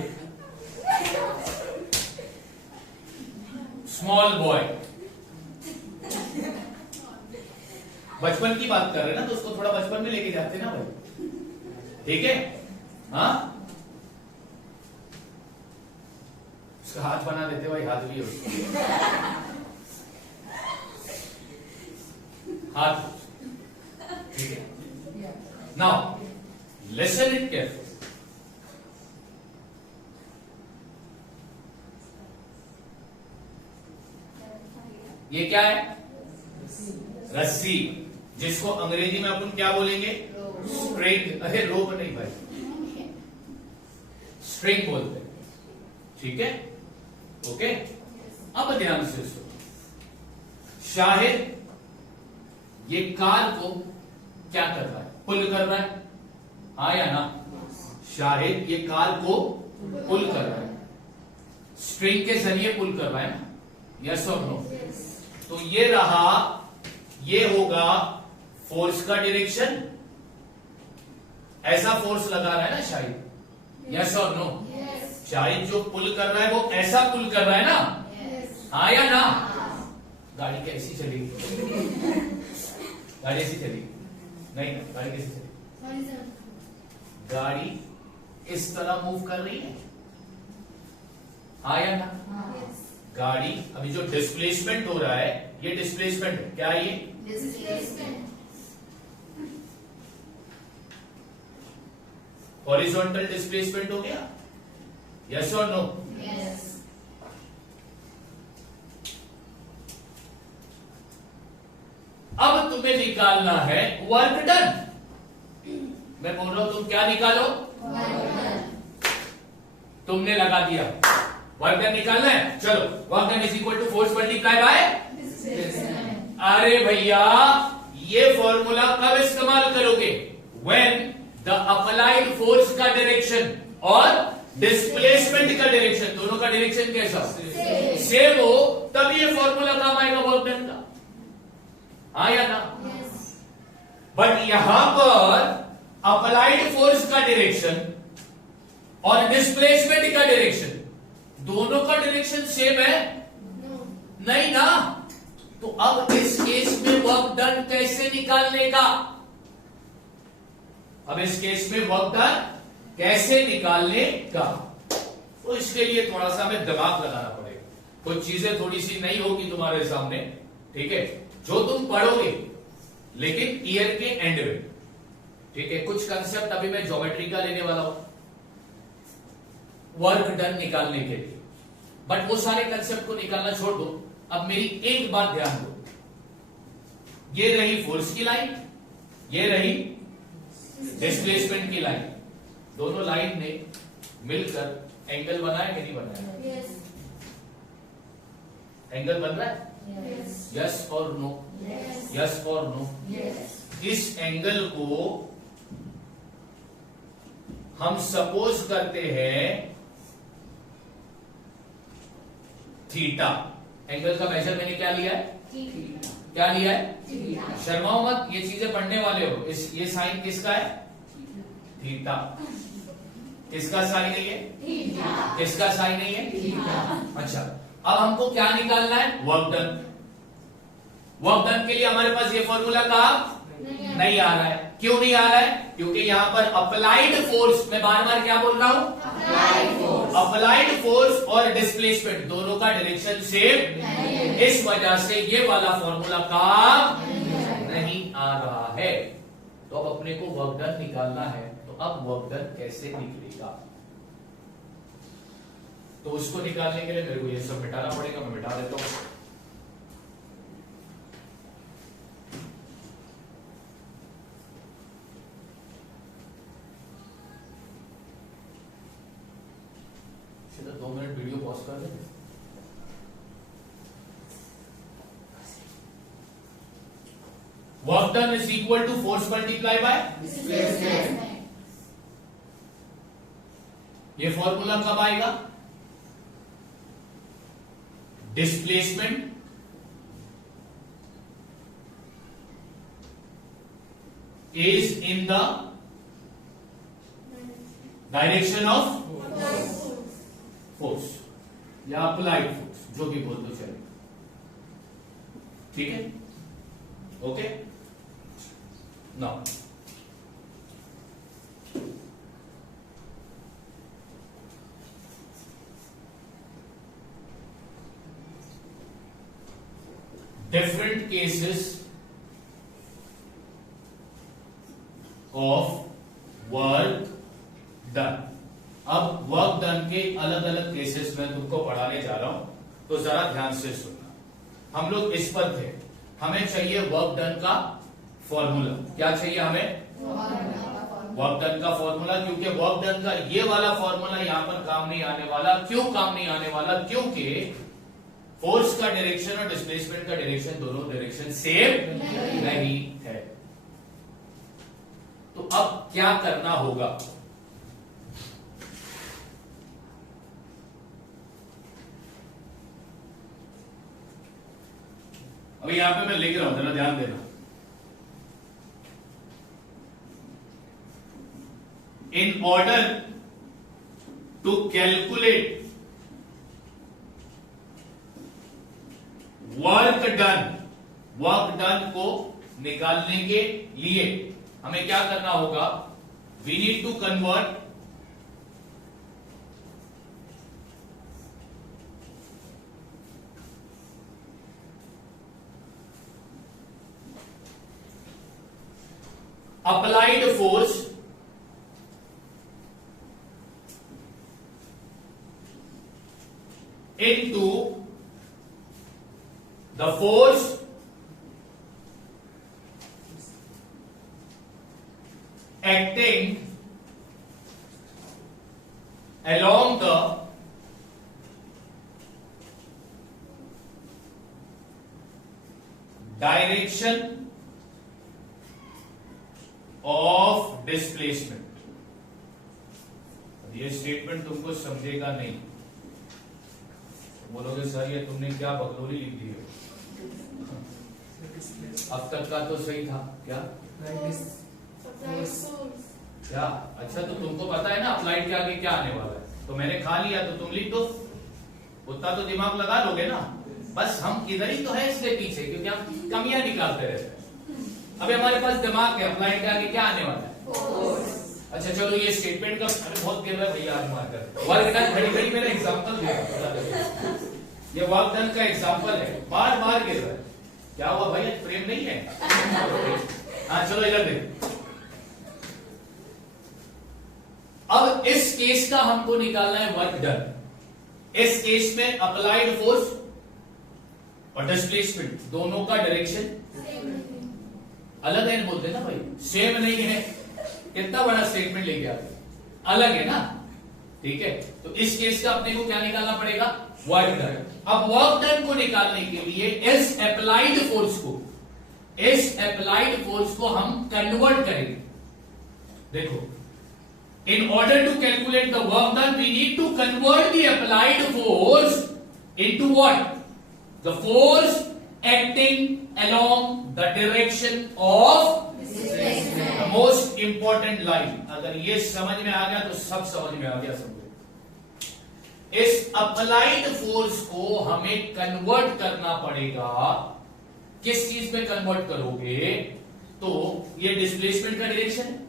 small boy. बचपन की बात कर रहे हैं ना, तो उसको थोड़ा बचपन में लेके जाते हैं ना भाई, ठीक है? हाँ, उसका हाथ बना देते भाई, हाथ भी हो हाथ, ठीक है। Now listen it careful. ये क्या है? रस्सी, जिसको अंग्रेजी में अपन क्या बोलेंगे? स्ट्रिंग। अरे रोप नहीं भाई, स्ट्रिंग बोलते हैं, ठीक है, ओके। अब ध्यान से सुनो, शाहिद ये कार को क्या कर रहा है? पुल कर रहा है, हाँ या ना? शाहिद ये कार को पुल कर रहा है, स्ट्रिंग के जरिए पुल कर रहा है ना, यस और नो? तो ये रहा, ये होगा फोर्स का डायरेक्शन, ऐसा फोर्स लगा रहा है ना शाहिद, यस और नो? शाहिद जो पुल कर रहा है वो ऐसा पुल कर रहा है ना, हाँ या ना? गाड़ी कैसी चलेगी? गाड़ी ऐसी चलेगी नहीं ना, गाड़ी कैसी चलेगी? गाड़ी इस तरह मूव कर रही है, हाँ या ना? गाड़ी अभी जो डिस्प्लेसमेंट हो रहा है, ये डिस्प्लेसमेंट क्या है? ये हॉरिजॉन्टल डिस्प्लेसमेंट हो गया, यस और नो? अब तुम्हें निकालना है वर्क डन। मैं बोल रहा हूं तुम क्या निकालो? तुमने लगा दिया, वर्क डन निकालना है, चलो। Work done is equal to force multiply by, अरे भैया ये फॉर्मूला कब इस्तेमाल करोगे? व्हेन द अप्लाइड फोर्स का डायरेक्शन और डिस्प्लेसमेंट का डायरेक्शन, दोनों का डायरेक्शन कैसा? सेम हो, तब ये फॉर्मूला काम आएगा वर्क डन का, हाँ या ना? बट यहां पर अप्लाइड फोर्स का डायरेक्शन और डिस्प्लेसमेंट का डायरेक्शन, दोनों का डायरेक्शन सेम है नहीं ना? तो अब इस केस में वर्क डन कैसे निकालने का? अब इस केस में वर्क डन कैसे निकालने का? तो इसके लिए थोड़ा सा हमें दिमाग लगाना पड़ेगा, कुछ चीजें थोड़ी सी नहीं होगी तुम्हारे सामने, ठीक है, जो तुम पढ़ोगे लेकिन ईयर के एंड में, ठीक है। कुछ कंसेप्ट अभी मैं ज्योमेट्री का लेने वाला हूं वर्क डन निकालने के लिए, बट वो सारे कंसेप्ट को निकालना छोड़ दो। अब मेरी एक बात ध्यान दो, ये रही फोर्स की लाइन, ये रही डिस्प्लेसमेंट की लाइन, दोनों लाइन ने मिलकर एंगल बनाया कि नहीं बनाया? एंगल बन रहा है, यस और नो? यस और नो? इस एंगल को हम सपोज करते हैं थीटा। एंगल का मेजर मैंने क्या लिया है? क्या लिया है? शर्माओ मत, ये चीजें पढ़ने वाले हो। ये साइन किसका है? थीटा। किसका साइन है ये? किसका साइन है ये? अच्छा, अब हमको क्या निकालना है? Work done. वर्क डन के लिए हमारे पास ये फॉर्मूला कहा नहीं आ रहा है। क्यों नहीं आ रहा है? क्योंकि यहां पर अप्लाइड फोर्स, मैं बार बार क्या बोल रहा हूं? अप्लाइड फोर्स और डिस्प्लेसमेंट दोनों का डायरेक्शन सेम, इस वजह से ये वाला फॉर्मूला काम नहीं आ रहा है। तो अब अपने को वर्क डन निकालना है, तो अब वर्क डन कैसे निकलेगा? तो उसको निकालने के लिए मेरे को ये सब मिटाना पड़ेगा, मैं मिटा देता हूं। सीधा 2 मिनट वीडियो पॉज कर दें। Work done is equal to force multiply by displacement. ये फॉर्मूला कब आएगा? Displacement is in the direction of force या अप्लाइड फोर्स, जो भी बोल दो चले, ठीक है, ओके। Now cases of work done. अब वर्क डन के अलग अलग केसेस में तुमको पढ़ाने जा रहा हूं, तो जरा ध्यान से सुनना। हम लोग इस पर थे, हमें चाहिए वर्क डन का फॉर्मूला। क्या चाहिए हमें? वर्क डन का फॉर्मूला, क्योंकि वर्क डन का ये वाला फॉर्मूला यहां पर काम नहीं आने वाला। क्यों काम नहीं आने वाला? क्योंकि फोर्स का डायरेक्शन और डिस्प्लेसमेंट का डायरेक्शन दोनों डायरेक्शन सेम नहीं है। तो अब क्या करना होगा? अभी यहां पे मैं लिख रहा हूं, जरा ध्यान देना। In order to calculate work done को निकालने के लिए हमें क्या करना होगा? We need to convert applied force into the force acting along the direction of displacement। ये स्टेटमेंट तुमको समझेगा नहीं, बोलोगे सर ये तुमने क्या बकलोली लिख दी है। अब तक का तो सही था क्या? क्या? अच्छा, तो तुमको पता है ना अप्लाइड के आगे क्या आने वाला है, तो मैंने खा लिया तो तुम लिख दो, उतना तो दिमाग लगा लोगे ना। बस हम इधर ही तो है इसके पीछे, क्योंकि हम कमियां निकालते रहते हैं। अभी हमारे पास दिमाग है, अप्लाइड के आगे क्या आने वाला है? अच्छा चलो, ये स्टेटमेंट का बहुत गिर रहा है भैया, आज मारकर वर्क डन घड़ी घड़ी मेरा एग्जांपल दिया। ये वर्क डन का एग्जांपल है, बार बार गिर रहा है। क्या हुआ भाई, प्रेम नहीं है? हाँ चलो इधर देख। अब इस केस का हमको निकालना है वर्क डन। इस केस में अप्लाइड फोर्स और डिस्प्लेसमेंट दोनों का डायरेक्शन अलग है, बोलते हैं ना भाई, सेम नहीं है। कितना बड़ा स्टेटमेंट लेके आते, अलग है ना, ठीक है। तो इस केस का अपने को क्या निकालना पड़ेगा? Work done. अब वर्क डन को निकालने के लिए इस अप्लाइड फोर्स को हम कन्वर्ट करेंगे। देखो, in order to calculate the work done we need to convert the applied force into what? The force acting along the direction of the most important line। अगर ये समझ में आ गया तो सब समझ में आ गया, समझो। इस अप्लाइड फोर्स को हमें कन्वर्ट करना पड़ेगा। किस चीज में कन्वर्ट करोगे? तो ये डिस्प्लेसमेंट का डायरेक्शन है,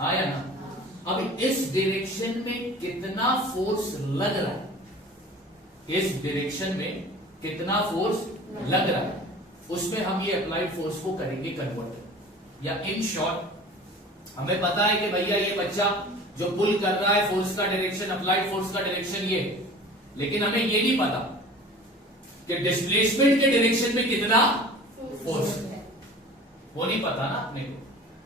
आया ना? अब इस डायरेक्शन में कितना फोर्स लग रहा है, इस डायरेक्शन में कितना फोर्स लग रहा है, उसमें हम ये अप्लाइड फोर्स को करेंगे कन्वर्ट। या इन शॉर्ट, हमें पता है कि भैया ये बच्चा जो पुल कर रहा है, फोर्स का डायरेक्शन, अप्लाइड फोर्स का डायरेक्शन ये, लेकिन हमें ये नहीं पता कि डिस्प्लेसमेंट के डायरेक्शन में कितना फोर्स है, वो नहीं पता ना अपने को।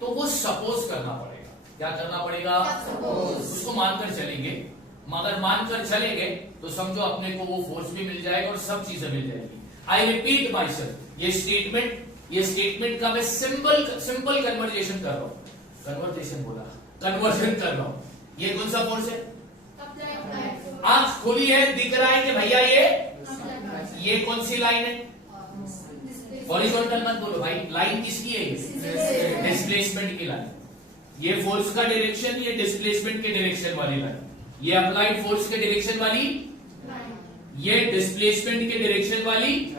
तो वो सपोज करना पड़ेगा। क्या करना पड़ेगा? उसको मानकर चलेंगे। मगर मानकर चलेंगे तो समझो अपने को वो फोर्स भी मिल जाएगा और सब चीजें मिल जाएगी। आई रिपीट माई सेल्फ, ये स्टेटमेंट का मैं सिंपल कन्वर्जेशन कर रहा हूं, कन्वर्जन कर रहा हूं। ये कौन सा फोर्स है? आंख खुली है, दिख रहा है कि भैया ये कौन सी लाइन है? हॉरिजॉन्टल मत बोलो भाई, लाइन किसकी है? ये डिस्प्लेसमेंट की लाइन। ये फोर्स का डायरेक्शन, ये डिस्प्लेसमेंट के डायरेक्शन वाली लाइन। ये अप्लाइड फोर्स के डायरेक्शन वाली, ये डिस्प्लेसमेंट के डायरेक्शन वाली।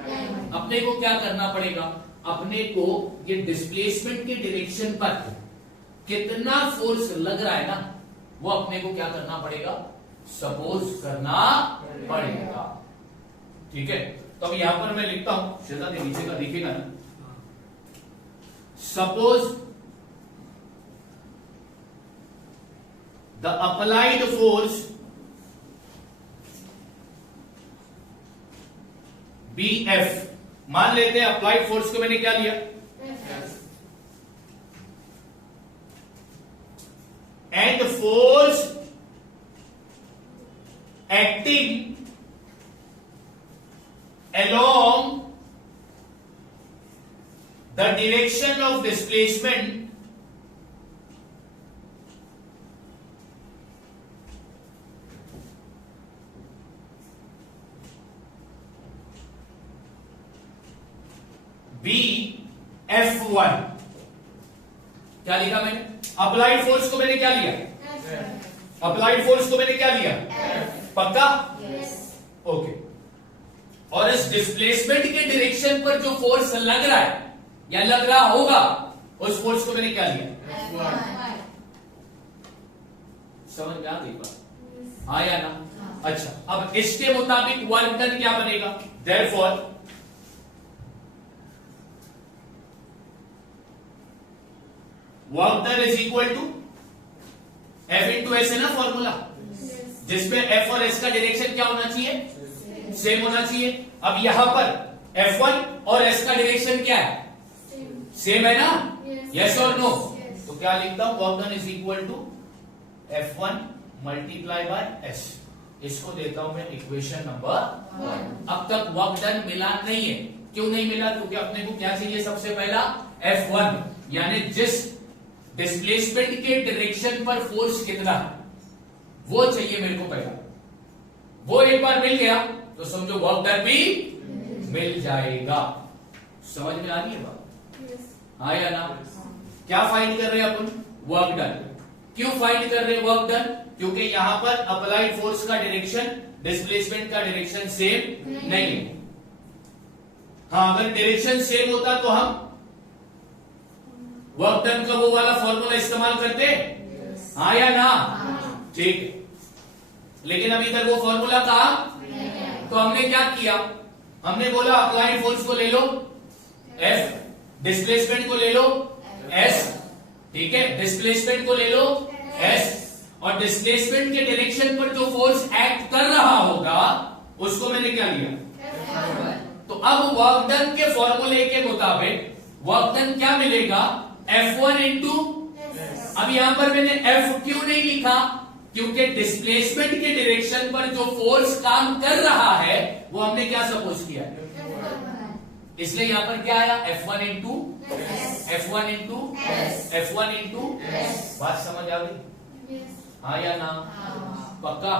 अपने को क्या करना पड़ेगा? अपने को ये डिस्प्लेसमेंट के डायरेक्शन पर कितना फोर्स लग रहा है ना, वो अपने को क्या करना पड़ेगा? सपोज करना पड़ेगा। ठीक है, तो अब यहां पर मैं लिखता हूं, श्वेता के नीचे का दिखेगा ना, suppose the applied force BF, मान लेते हैं अप्लाइड फोर्स को मैंने क्या लिया, and force acting along the direction of displacement BF1, क्या लिखा मैंने, अप्लाइड फोर्स को मैंने क्या लिया, अप्लाइड फोर्स को मैंने क्या लिया, पक्का, ओके। और इस डिस्प्लेसमेंट के डायरेक्शन पर जो फोर्स लग रहा है या लग रहा होगा, उस फोर्स को मैंने क्या लिया, समझ में आ गई बात, आया ना। अच्छा, अब इसके मुताबिक वर्क डन क्या बनेगा, therefore work done is equal to F into S है ना फॉर्मूला, जिसमें F और S का डायरेक्शन क्या होना चाहिए, सेम होना चाहिए। अब यहां पर F1 और S का डायरेक्शन क्या है, सेम है ना, यस और नो, तो क्या लिखता हूं, work done is equal to F1 multiply by S, इसको देता हूं मैं इक्वेशन नंबर 1। अब तक वर्क डन मिला नहीं है, क्यों नहीं मिला, क्योंकि अपने को क्या चाहिए, सबसे पहला F1 यानी जिस डिस्प्लेसमेंट के डायरेक्शन पर फोर्स कितना है वो चाहिए मेरे को पहला, वो एक बार मिल गया तो समझो वर्क डन भी मिल जाएगा। समझ में आ रही है बात, हाँ या ना। क्या फाइंड कर रहे हैं अपन, वर्क डन। क्यों फाइंड कर रहे हैं वर्क डन, क्योंकि यहां पर अप्लाइड फोर्स का डायरेक्शन डिस्प्लेसमेंट का डायरेक्शन सेम नहीं है। हाँ, अगर डायरेक्शन सेम होता तो हम वर्क डन का वो वाला फॉर्मूला इस्तेमाल करते, हाँ या ना, ठीक है। लेकिन अभी तक वो फॉर्मूला कहा, तो हमने क्या किया, हमने बोला अप्लाइड फोर्स को ले लो F, डिस्प्लेसमेंट को ले लो S, ठीक है, डिस्प्लेसमेंट को ले लो S, और डिस्प्लेसमेंट के डायरेक्शन पर जो फोर्स एक्ट कर रहा होगा उसको मैंने क्या लिया। तो अब वर्क डन के फॉर्मूले के मुताबिक वर्क डन क्या मिलेगा, F1 इंटू, अब यहां पर मैंने F क्यों नहीं लिखा, क्योंकि डिस्प्लेसमेंट के डायरेक्शन पर जो फोर्स काम कर रहा है वो हमने क्या सपोज किया है, इसलिए यहां पर क्या आया, F1 into F1 into F1 into, बात समझ आ गई, हाँ या ना, पक्का,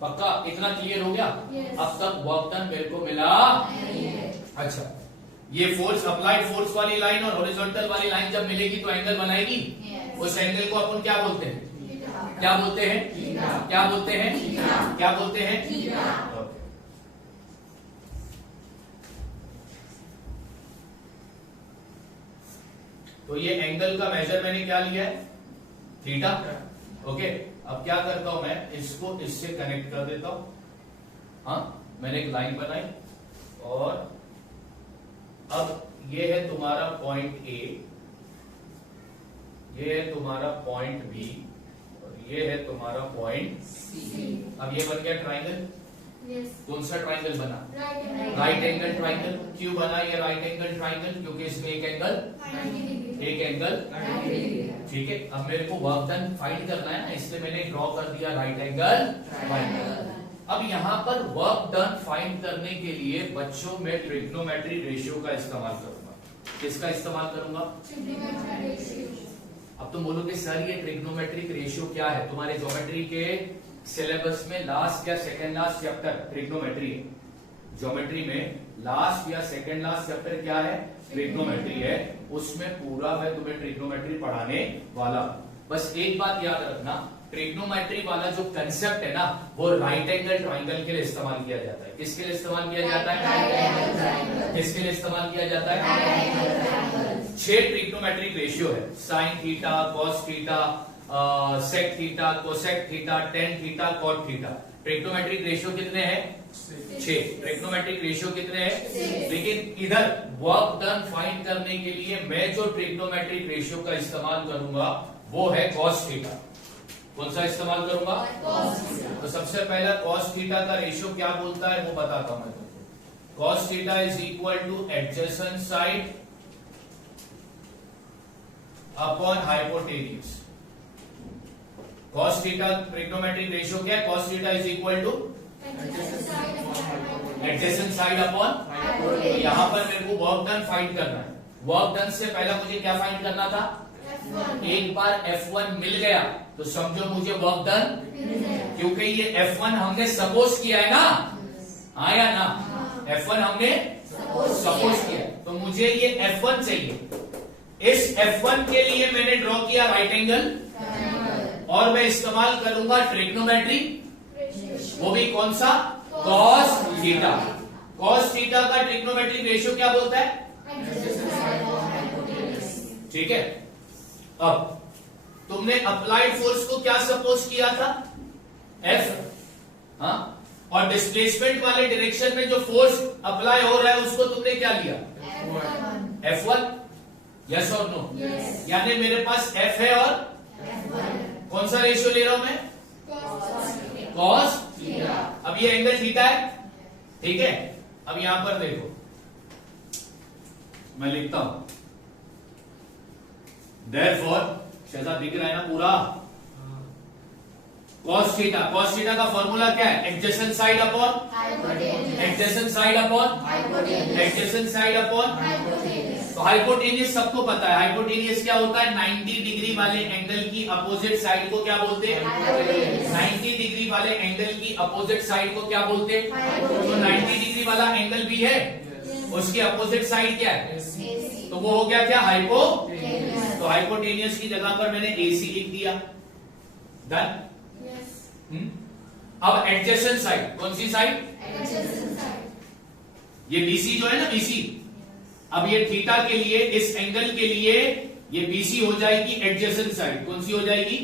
पक्का, इतना क्लियर हो गया। अब तक वर्क डन मेरे को मिला, अच्छा, ये फोर्स अप्लाइड फोर्स वाली लाइन और हॉरिजॉन्टल वाली लाइन जब मिलेगी तो एंगल बनाएगी, उस एंगल को अपन क्या बोलते हैं, क्या बोलते हैं, क्या बोलते हैं, क्या बोलते हैं, तो ये एंगल का मेजर मैंने क्या लिया है, थीटा, ओके। अब क्या करता हूं मैं, इसको इससे कनेक्ट कर देता हूं, हाँ, मैंने एक लाइन बनाई और अब ये है तुम्हारा पॉइंट ए, ये है तुम्हारा पॉइंट बी, और ये है तुम्हारा पॉइंट सी। अब ये बन गया ट्राइंगल, कौन सा ट्राइंगल बना, राइट एंगल ट्राइंगल। क्यों बना ये राइट एंगल ट्राइंगल, क्योंकि इसमें एक एंगल, ठीक है। अब मेरे को वर्क डन फाइंड करना है ना, इसलिए मैंने ड्रॉ कर दिया राइट एंगल ट्राइंगल। अब यहां पर वर्क डन फाइंड करने के लिए बच्चों में ट्रिग्नोमेट्री रेशियो का इस्तेमाल करूंगा। किसका इस्तेमाल करूंगा, अब तुम बोलोगे सर ये ट्रिग्नोमेट्रिक रेशियो क्या है, तुम्हारे ज्योमेट्री के सिलेबस में लास्ट या सेकेंड लास्ट चैप्टर ट्रिग्नोमेट्री है, ज्योमेट्री में लास्ट या सेकेंड लास्ट चैप्टर क्या है, ट्रिग्नोमेट्री है, उसमें पूरा मैं तुम्हें ट्रिग्नोमेट्री पढ़ाने वाला। बस एक बात याद रखना, ट्रिग्नोमेट्री वाला जो कंसेप्ट है ना वो राइट एंगल ट्राइंगल के लिए इस्तेमाल किया जाता है। किसके लिए इस्तेमाल किया जाता है, किसके लिए इस्तेमाल किया जाता है, 6 ट्रिग्नोमेट्रिक रेशियो है, sine theta, cos theta, sec theta, cosec theta, tan theta, cot theta. Trigonometric ratio कितने हैं, 6। ट्रिग्नोमेट्रिक रेशियो कितने हैं? 6। लेकिन इधर वर्क डन फाइंड करने के लिए मैं जो ट्रिग्नोमेट्रिक रेशियो का इस्तेमाल करूंगा वो है cos थीटा। कौन सा इस्तेमाल करूंगा? तो सबसे पहला cos थीटा का रेशियो क्या बोलता है वो बताता हूं मैं तुमको। cos theta is equal two adjacent side upon hypotenuse. cos theta trigonometric ratio क्या है? cos theta is equal two adjacent side upon, यहां पर मेरे को वर्क डन फाइंड करना है। वर्क डन से पहला मुझे क्या फाइंड करना था? एक बार F1 मिल गया तो समझो मुझे वर्क डन, क्योंकि ये F1 हमने सपोज किया है ना, हाँ या ना? F1 हमने सपोज किया, तो मुझे ये F1 चाहिए। इस F1 के लिए मैंने ड्रॉ किया राइट एंगल, और मैं इस्तेमाल करूंगा ट्रिग्नोमेट्री, वो भी कौन सा? cos theta. cos थीटा का ट्रिग्नोमेट्रिक रेशियो क्या बोलता है? ठीक है। अब तुमने अप्लाइड फोर्स को क्या सपोज किया था? F, हाँ, और डिस्प्लेसमेंट वाले डायरेक्शन में जो फोर्स अप्लाई हो रहा है उसको तुमने क्या लिया? F1। यस और नो? यानी मेरे पास F है और कौन सा रेशियो ले रहा हूं मैं? cos। अब ये एंगल थीटा है, ठीक है। अब यहां पर देखो, मैं लिखता हूं देयरफॉर, शहजाद दिख रहा है ना पूरा? cos थीटा, cos थीटा का फॉर्मूला क्या है? Adjacent side upon adjacent side upon adjacent side upon. तो हाइपोटेनियस सबको पता है, हाइपोटेनियस क्या होता है? 90 डिग्री वाले एंगल की अपोजिट साइड को क्या बोलते हैं? 90 डिग्री वाले एंगल की अपोजिट साइड को क्या बोलते हैं? तो 90 डिग्री वाला एंगल भी है, उसकी अपोजिट साइड क्या है? तो वो हो गया क्या? हाइपोटेनियस। तो हाइपोटेनियस की जगह पर मैंने AC लिख दिया। डन। अब एडजेसेंट साइड, कौन सी साइड? ये BC जो है ना, BC। अब ये थीटा के लिए, इस एंगल के लिए ये BC हो जाएगी एडजेसेंट साइड। कौन सी हो जाएगी?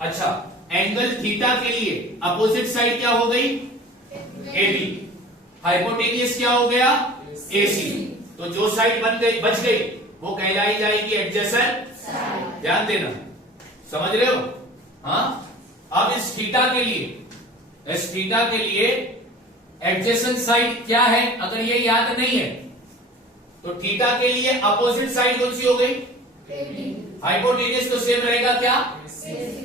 अच्छा, एंगल थीटा के लिए अपोजिट साइड क्या हो गई? AB। हाइपोटेनियस क्या हो गया? AC। तो जो साइड बन गई, बच गई, वो कहलाई जाएगी एडजेसेंट। ध्यान देना, समझ रहे हो? हाँ। अब इस थीटा के लिए एडजेसेंट साइड क्या है? अगर ये याद नहीं है तो थीटा के लिए अपोजिट साइड कौन सी हो गई? हाइपोटेनियस तो सेम रहेगा क्या?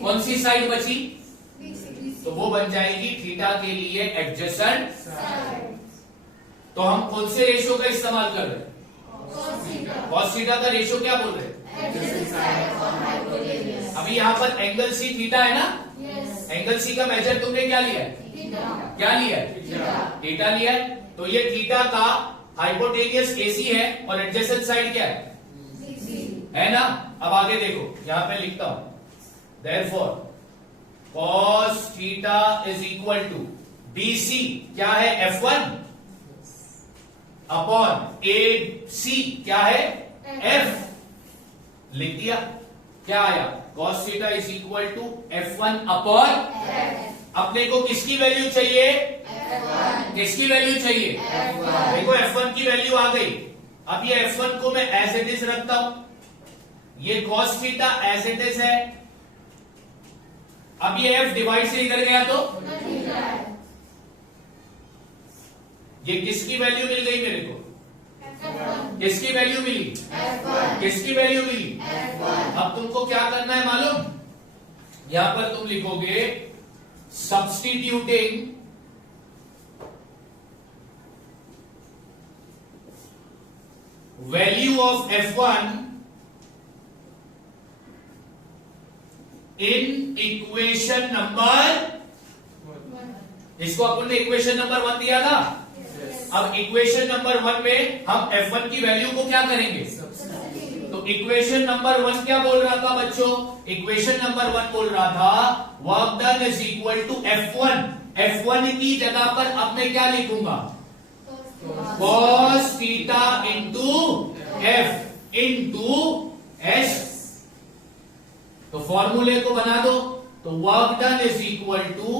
कौन सी साइड बची? तो वो बन जाएगी थीटा के लिए एडजेसेंट। तो हम कौन से रेशियो का इस्तेमाल कर रहे हैं? cos थीटा का रेशियो क्या बोल रहे हैं? अभी यहाँ पर एंगल C थीटा है ना? एंगल C का मेजर तुमने क्या लिया है? क्या लिया है? थीटा लिया है। तो ये थीटा का हाइपोटेनियस AC है और एडजेसेंट साइड क्या है ना? अब आगे देखो, यहां पे लिखता हूं therefore cos theta is equal to BC क्या है? F1 अपॉन AC क्या है? F। लिख दिया। क्या आया? cos theta is equal to F1 upon, अपने को किसकी वैल्यू चाहिए? किसकी वैल्यू चाहिए? देखो F1 की वैल्यू आ गई। अब ये F1 को मैं एज इट इज रखता हूं, ये cos theta as it is है। अब ये F डिवाइड से इधर गया तो ये किसकी वैल्यू मिल गई मेरे को? किसकी वैल्यू मिली? किसकी वैल्यू मिली? अब तुमको क्या करना है मालूम? यहां पर तुम लिखोगे substituting value of F1 in equation number, इसको अपन ने इक्वेशन नंबर 1 दिया था। अब इक्वेशन नंबर 1 में हम F1 की वैल्यू को क्या करेंगे? तो इक्वेशन नंबर 1 क्या बोल रहा था बच्चों? इक्वेशन नंबर 1 बोल रहा था work done is equal to F1। F1 की जगह पर अब मैं क्या लिखूंगा? cos theta into F into S। तो फॉर्मूले को बना दो, तो work done is equal to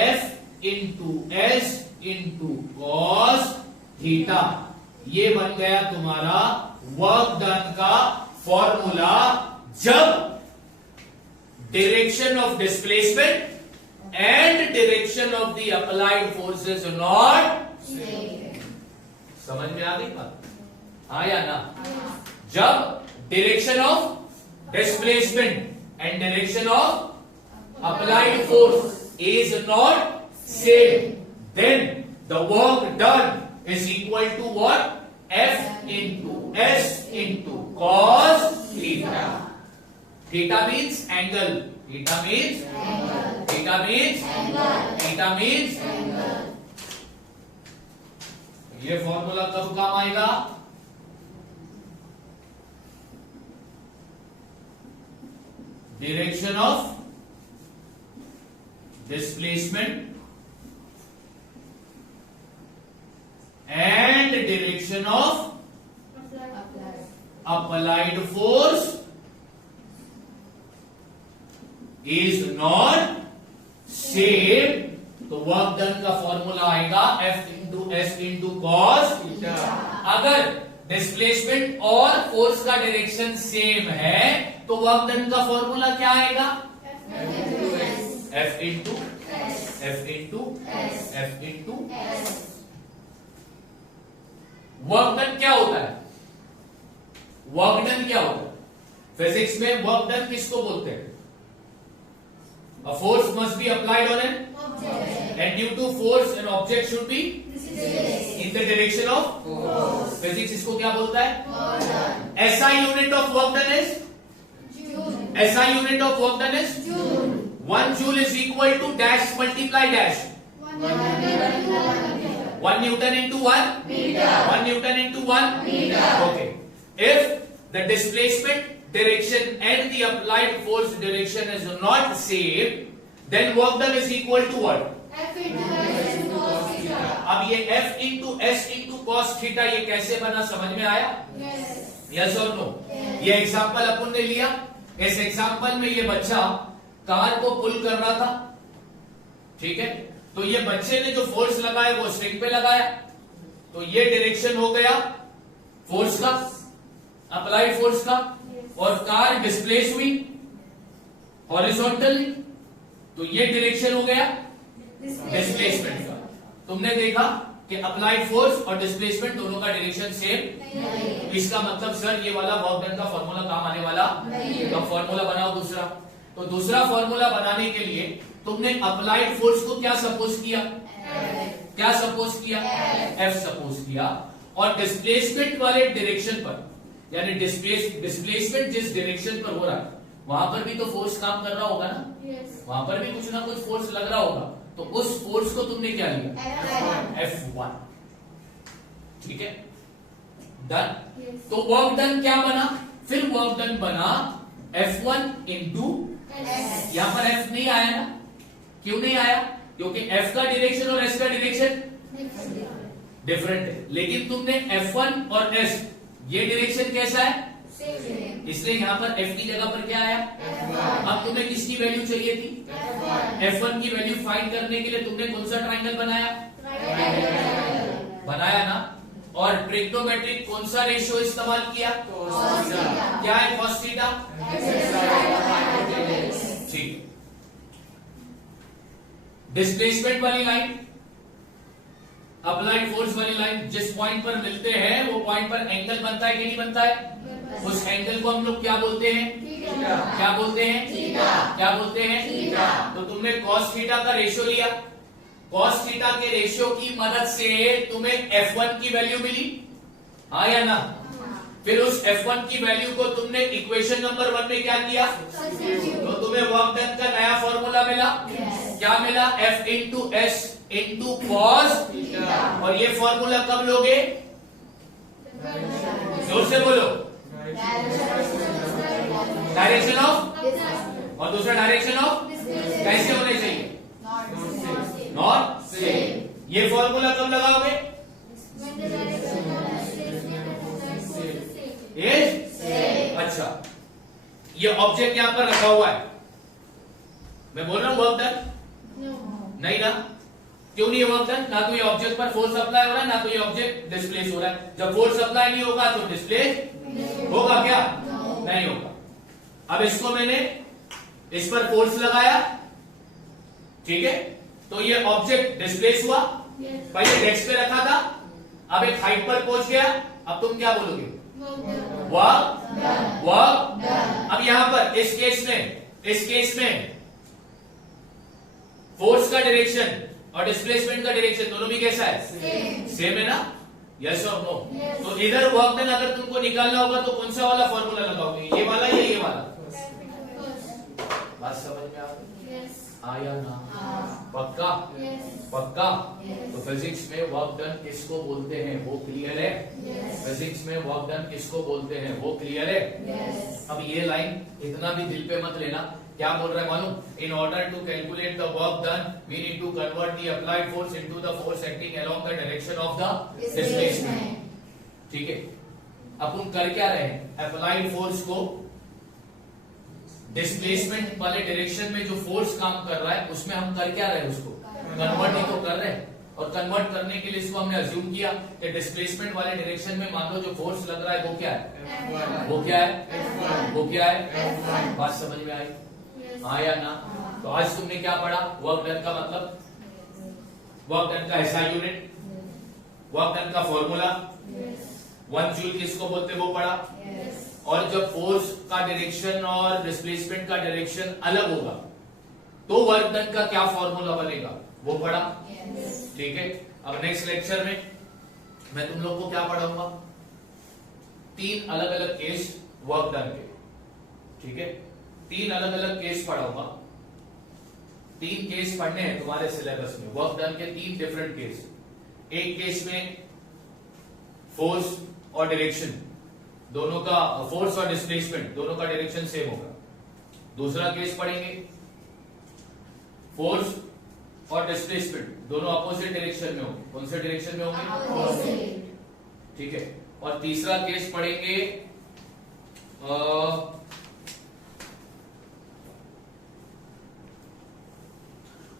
F into S into cos theta. ये बन गया तुम्हारा वर्क डन का फॉर्मूला जब direction of displacement and direction of the applied forces not. समझ में आ गई बात? हाँ या ना? जब direction of displacement and direction of applied force is not same, then the work done is equal to what? F into S into cos theta. Theta means angle. Theta means angle. Theta means angle. Theta means angle. ये formula कब काम आएगा? Direction of displacement and direction of applied force is not same, तो work done का formula आएगा F into S into cos theta. अगर displacement और force का डायरेक्शन सेम है तो वर्क डन का फॉर्मूला क्या आएगा? F into F into F into work done क्या होता है? वर्क डन क्या होता है? फिजिक्स में वर्क डन किसको बोलते हैं? A force must be applied on an object, and due to force an object should be in the direction of force. Physics इसको क्या बोलता है? SI unit of work done is SI unit of work done is 1 joule is equal to dash multiply dash 1 Newton into 1 meter. 1 Newton into 1 meter. Okay. If the displacement direction and the applied force direction is not same, then work done is equal to what? F into S into cos theta. अब ये F into S into cos theta ये कैसे बना, समझ में आया? Yes or no? Yes. ये example अपन ने लिया। इस एग्जाम्पल में ये बच्चा कार को पुल कर रहा था, ठीक है? तो ये बच्चे ने जो फोर्स लगाया वो स्ट्रिंग पे लगाया, तो ये डायरेक्शन हो गया फोर्स का, अप्लाइड फोर्स का, और कार डिस्प्लेस हुई हॉरिजॉन्टली, तो ये डायरेक्शन हो गया डिस्प्लेसमेंट का। तुमने देखा कि अप्लाइड फोर्स और डिस्प्लेसमेंट दोनों का डायरेक्शन सेम, इसका मतलब सर ये वाला वर्क डन का फॉर्मूला काम आने वाला, तो फॉर्मूला बनाओ दूसरा। तो दूसरा फॉर्मूला बनाने के लिए तुमने अप्लाइड फोर्स को क्या सपोज किया? क्या सपोज किया? F सपोज किया। और डिस्प्लेसमेंट वाले डायरेक्शन पर, यानी डिस्प्लेसमेंट जिस डायरेक्शन पर हो रहा है वहां पर भी तो फोर्स काम कर रहा होगा ना? वहां पर भी कुछ ना कुछ फोर्स लग रहा होगा, तो उस फोर्स को तुमने क्या लिया? F1। ठीक है, डन। तो वर्क डन क्या बना? फिर वर्क डन बना F1 इंटू, यहां पर F नहीं आया ना? क्यों नहीं आया? क्योंकि F का डायरेक्शन और S का डायरेक्शन डिफरेंट है, लेकिन तुमने F1 और S ये डायरेक्शन कैसा है? इसलिए यहां पर F की जगह पर क्या आया? अब तुम्हें किसकी वैल्यू चाहिए थी? F1 की वैल्यू फाइंड करने के लिए तुमने कौन सा ट्राइंगल बनाया? बनाया ना? और ट्रिग्नोमेट्रिक कौन सा रेशियो इस्तेमाल किया? क्या है cos थीटा? ठीक। डिस्प्लेसमेंट वाली लाइन, अप्लाइड फोर्स वाली लाइन जिस पॉइंट पर मिलते हैं वो पॉइंट पर एंगल बनता है कि नहीं बनता है? उस एंगल को हम लोग क्या बोलते हैं? क्या बोलते हैं? क्या बोलते हैं? तो तुमने cos थीटा का रेशियो लिया, cos थीटा के रेशियो की मदद से तुम्हें F1 की वैल्यू मिली, हाँ या ना? फिर उस F1 की वैल्यू को तुमने इक्वेशन नंबर 1 में क्या किया? तो तुम्हें वर्क डन का नया फॉर्मूला मिला। क्या मिला? F into S into cos, और ये फॉर्मूला कब लोगे? जोर से बोलो। डायरेक्शन ऑफ, और दूसरा डायरेक्शन ऑफ कैसे होने चाहिए? Not same. ये फॉर्मूला कब लगाओगे? अच्छा, ये ऑब्जेक्ट यहां पर रखा हुआ है, मैं बोल रहा हूं वर्क डन नहीं ना? क्यों नहीं है वर्क डन? ना तो ये ऑब्जेक्ट पर फोर्स अप्लाई हो रहा है, ना तो ये ऑब्जेक्ट डिस्प्लेस हो रहा है। जब फोर्स अप्लाई नहीं होगा तो डिस्प्लेस होगा क्या? नहीं होगा। अब इसको मैंने इस पर फोर्स लगाया, ठीक है, तो ये ऑब्जेक्ट डिस्प्लेस हुआ। पहले डेस्क पे रखा था, अब एक हाइट पर पहुंच गया। अब तुम क्या बोलोगे? वर्क। अब यहां पर इस केस में फोर्स का डायरेक्शन और डिस्प्लेसमेंट का डायरेक्शन दोनों भी कैसा है? सेम है ना? यस और नो? तो इधर वर्क डन अगर तुमको निकालना होगा तो कौन सा वाला फॉर्मूला लगाओगे? ये वाला या ये वाला? बात समझ में आ गई? आया ना? पक्का? पक्का? तो फिजिक्स में वर्क डन किसको बोलते हैं वो क्लियर है? फिजिक्स में वर्क डन किसको बोलते हैं वो क्लियर है? अब ये लाइन इतना भी दिल पे मत लेना। क्या बोल रहा है मालूम? In order to calculate the work done we need to convert the applied force into the force acting along the direction of the displacement. ठीक है, अपन कर क्या रहे हैं? अप्लाइड फोर्स को डिस्प्लेसमेंट वाले डायरेक्शन में जो फोर्स काम कर रहा है उसमें हम कर क्या रहे हैं? उसको कन्वर्ट ही तो कर रहे हैं। और कन्वर्ट करने के लिए इसको हमने अज्यूम किया कि डिस्प्लेसमेंट वाले डायरेक्शन में मान लो जो फोर्स लग रहा है वो क्या है? वो क्या है? वो क्या है? बात समझ में आई? हाँ या ना? तो आज तुमने क्या पढ़ा? वर्क डन का मतलब, वर्क डन का एसआई यूनिट, वर्क डन का फॉर्मूला, 1 जूल किसको बोलते वो पढ़ा। और जब फोर्स का डायरेक्शन और डिस्प्लेसमेंट का डायरेक्शन अलग होगा तो वर्क डन का क्या फॉर्मूला बनेगा वो पढ़ा। ठीक है, अब नेक्स्ट लेक्चर में मैं तुम लोग को क्या पढ़ाऊंगा? 3 अलग अलग केस वर्क डन के। ठीक है, 3 अलग अलग केस पढ़ाऊंगा। 3 केस पढ़ने हैं तुम्हारे सिलेबस में, वर्क डन के 3 डिफरेंट केस। एक केस में फोर्स और डायरेक्शन दोनों का, फोर्स और डिस्प्लेसमेंट दोनों का डायरेक्शन सेम होगा। दूसरा केस पढ़ेंगे फोर्स और डिस्प्लेसमेंट दोनों अपोजिट डायरेक्शन में होंगे। कौन से डायरेक्शन में होंगे? ठीक है, और तीसरा केस पढ़ेंगे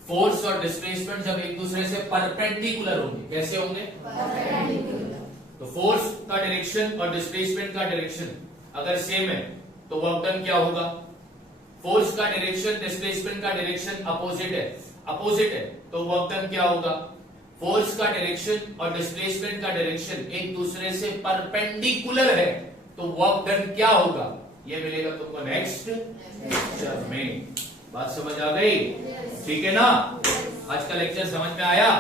फोर्स और डिस्प्लेसमेंट जब एक दूसरे से परपेंडिकुलर होंगे। कैसे होंगे? तो फोर्स का डायरेक्शन और डिस्प्लेसमेंट का डायरेक्शन अगर सेम है तो वर्क डन क्या होगा? फोर्स का डायरेक्शन डिस्प्लेसमेंट का डायरेक्शन अपोजिट है तो वर्क डन क्या होगा? फोर्स का डायरेक्शन और डिस्प्लेसमेंट का डायरेक्शन एक दूसरे से परपेंडिकुलर है तो वर्क डन क्या होगा? ये मिलेगा तुमको नेक्स्ट लेक्चर में। बात समझ आ गई? ठीक है ना? आज का लेक्चर समझ में आया?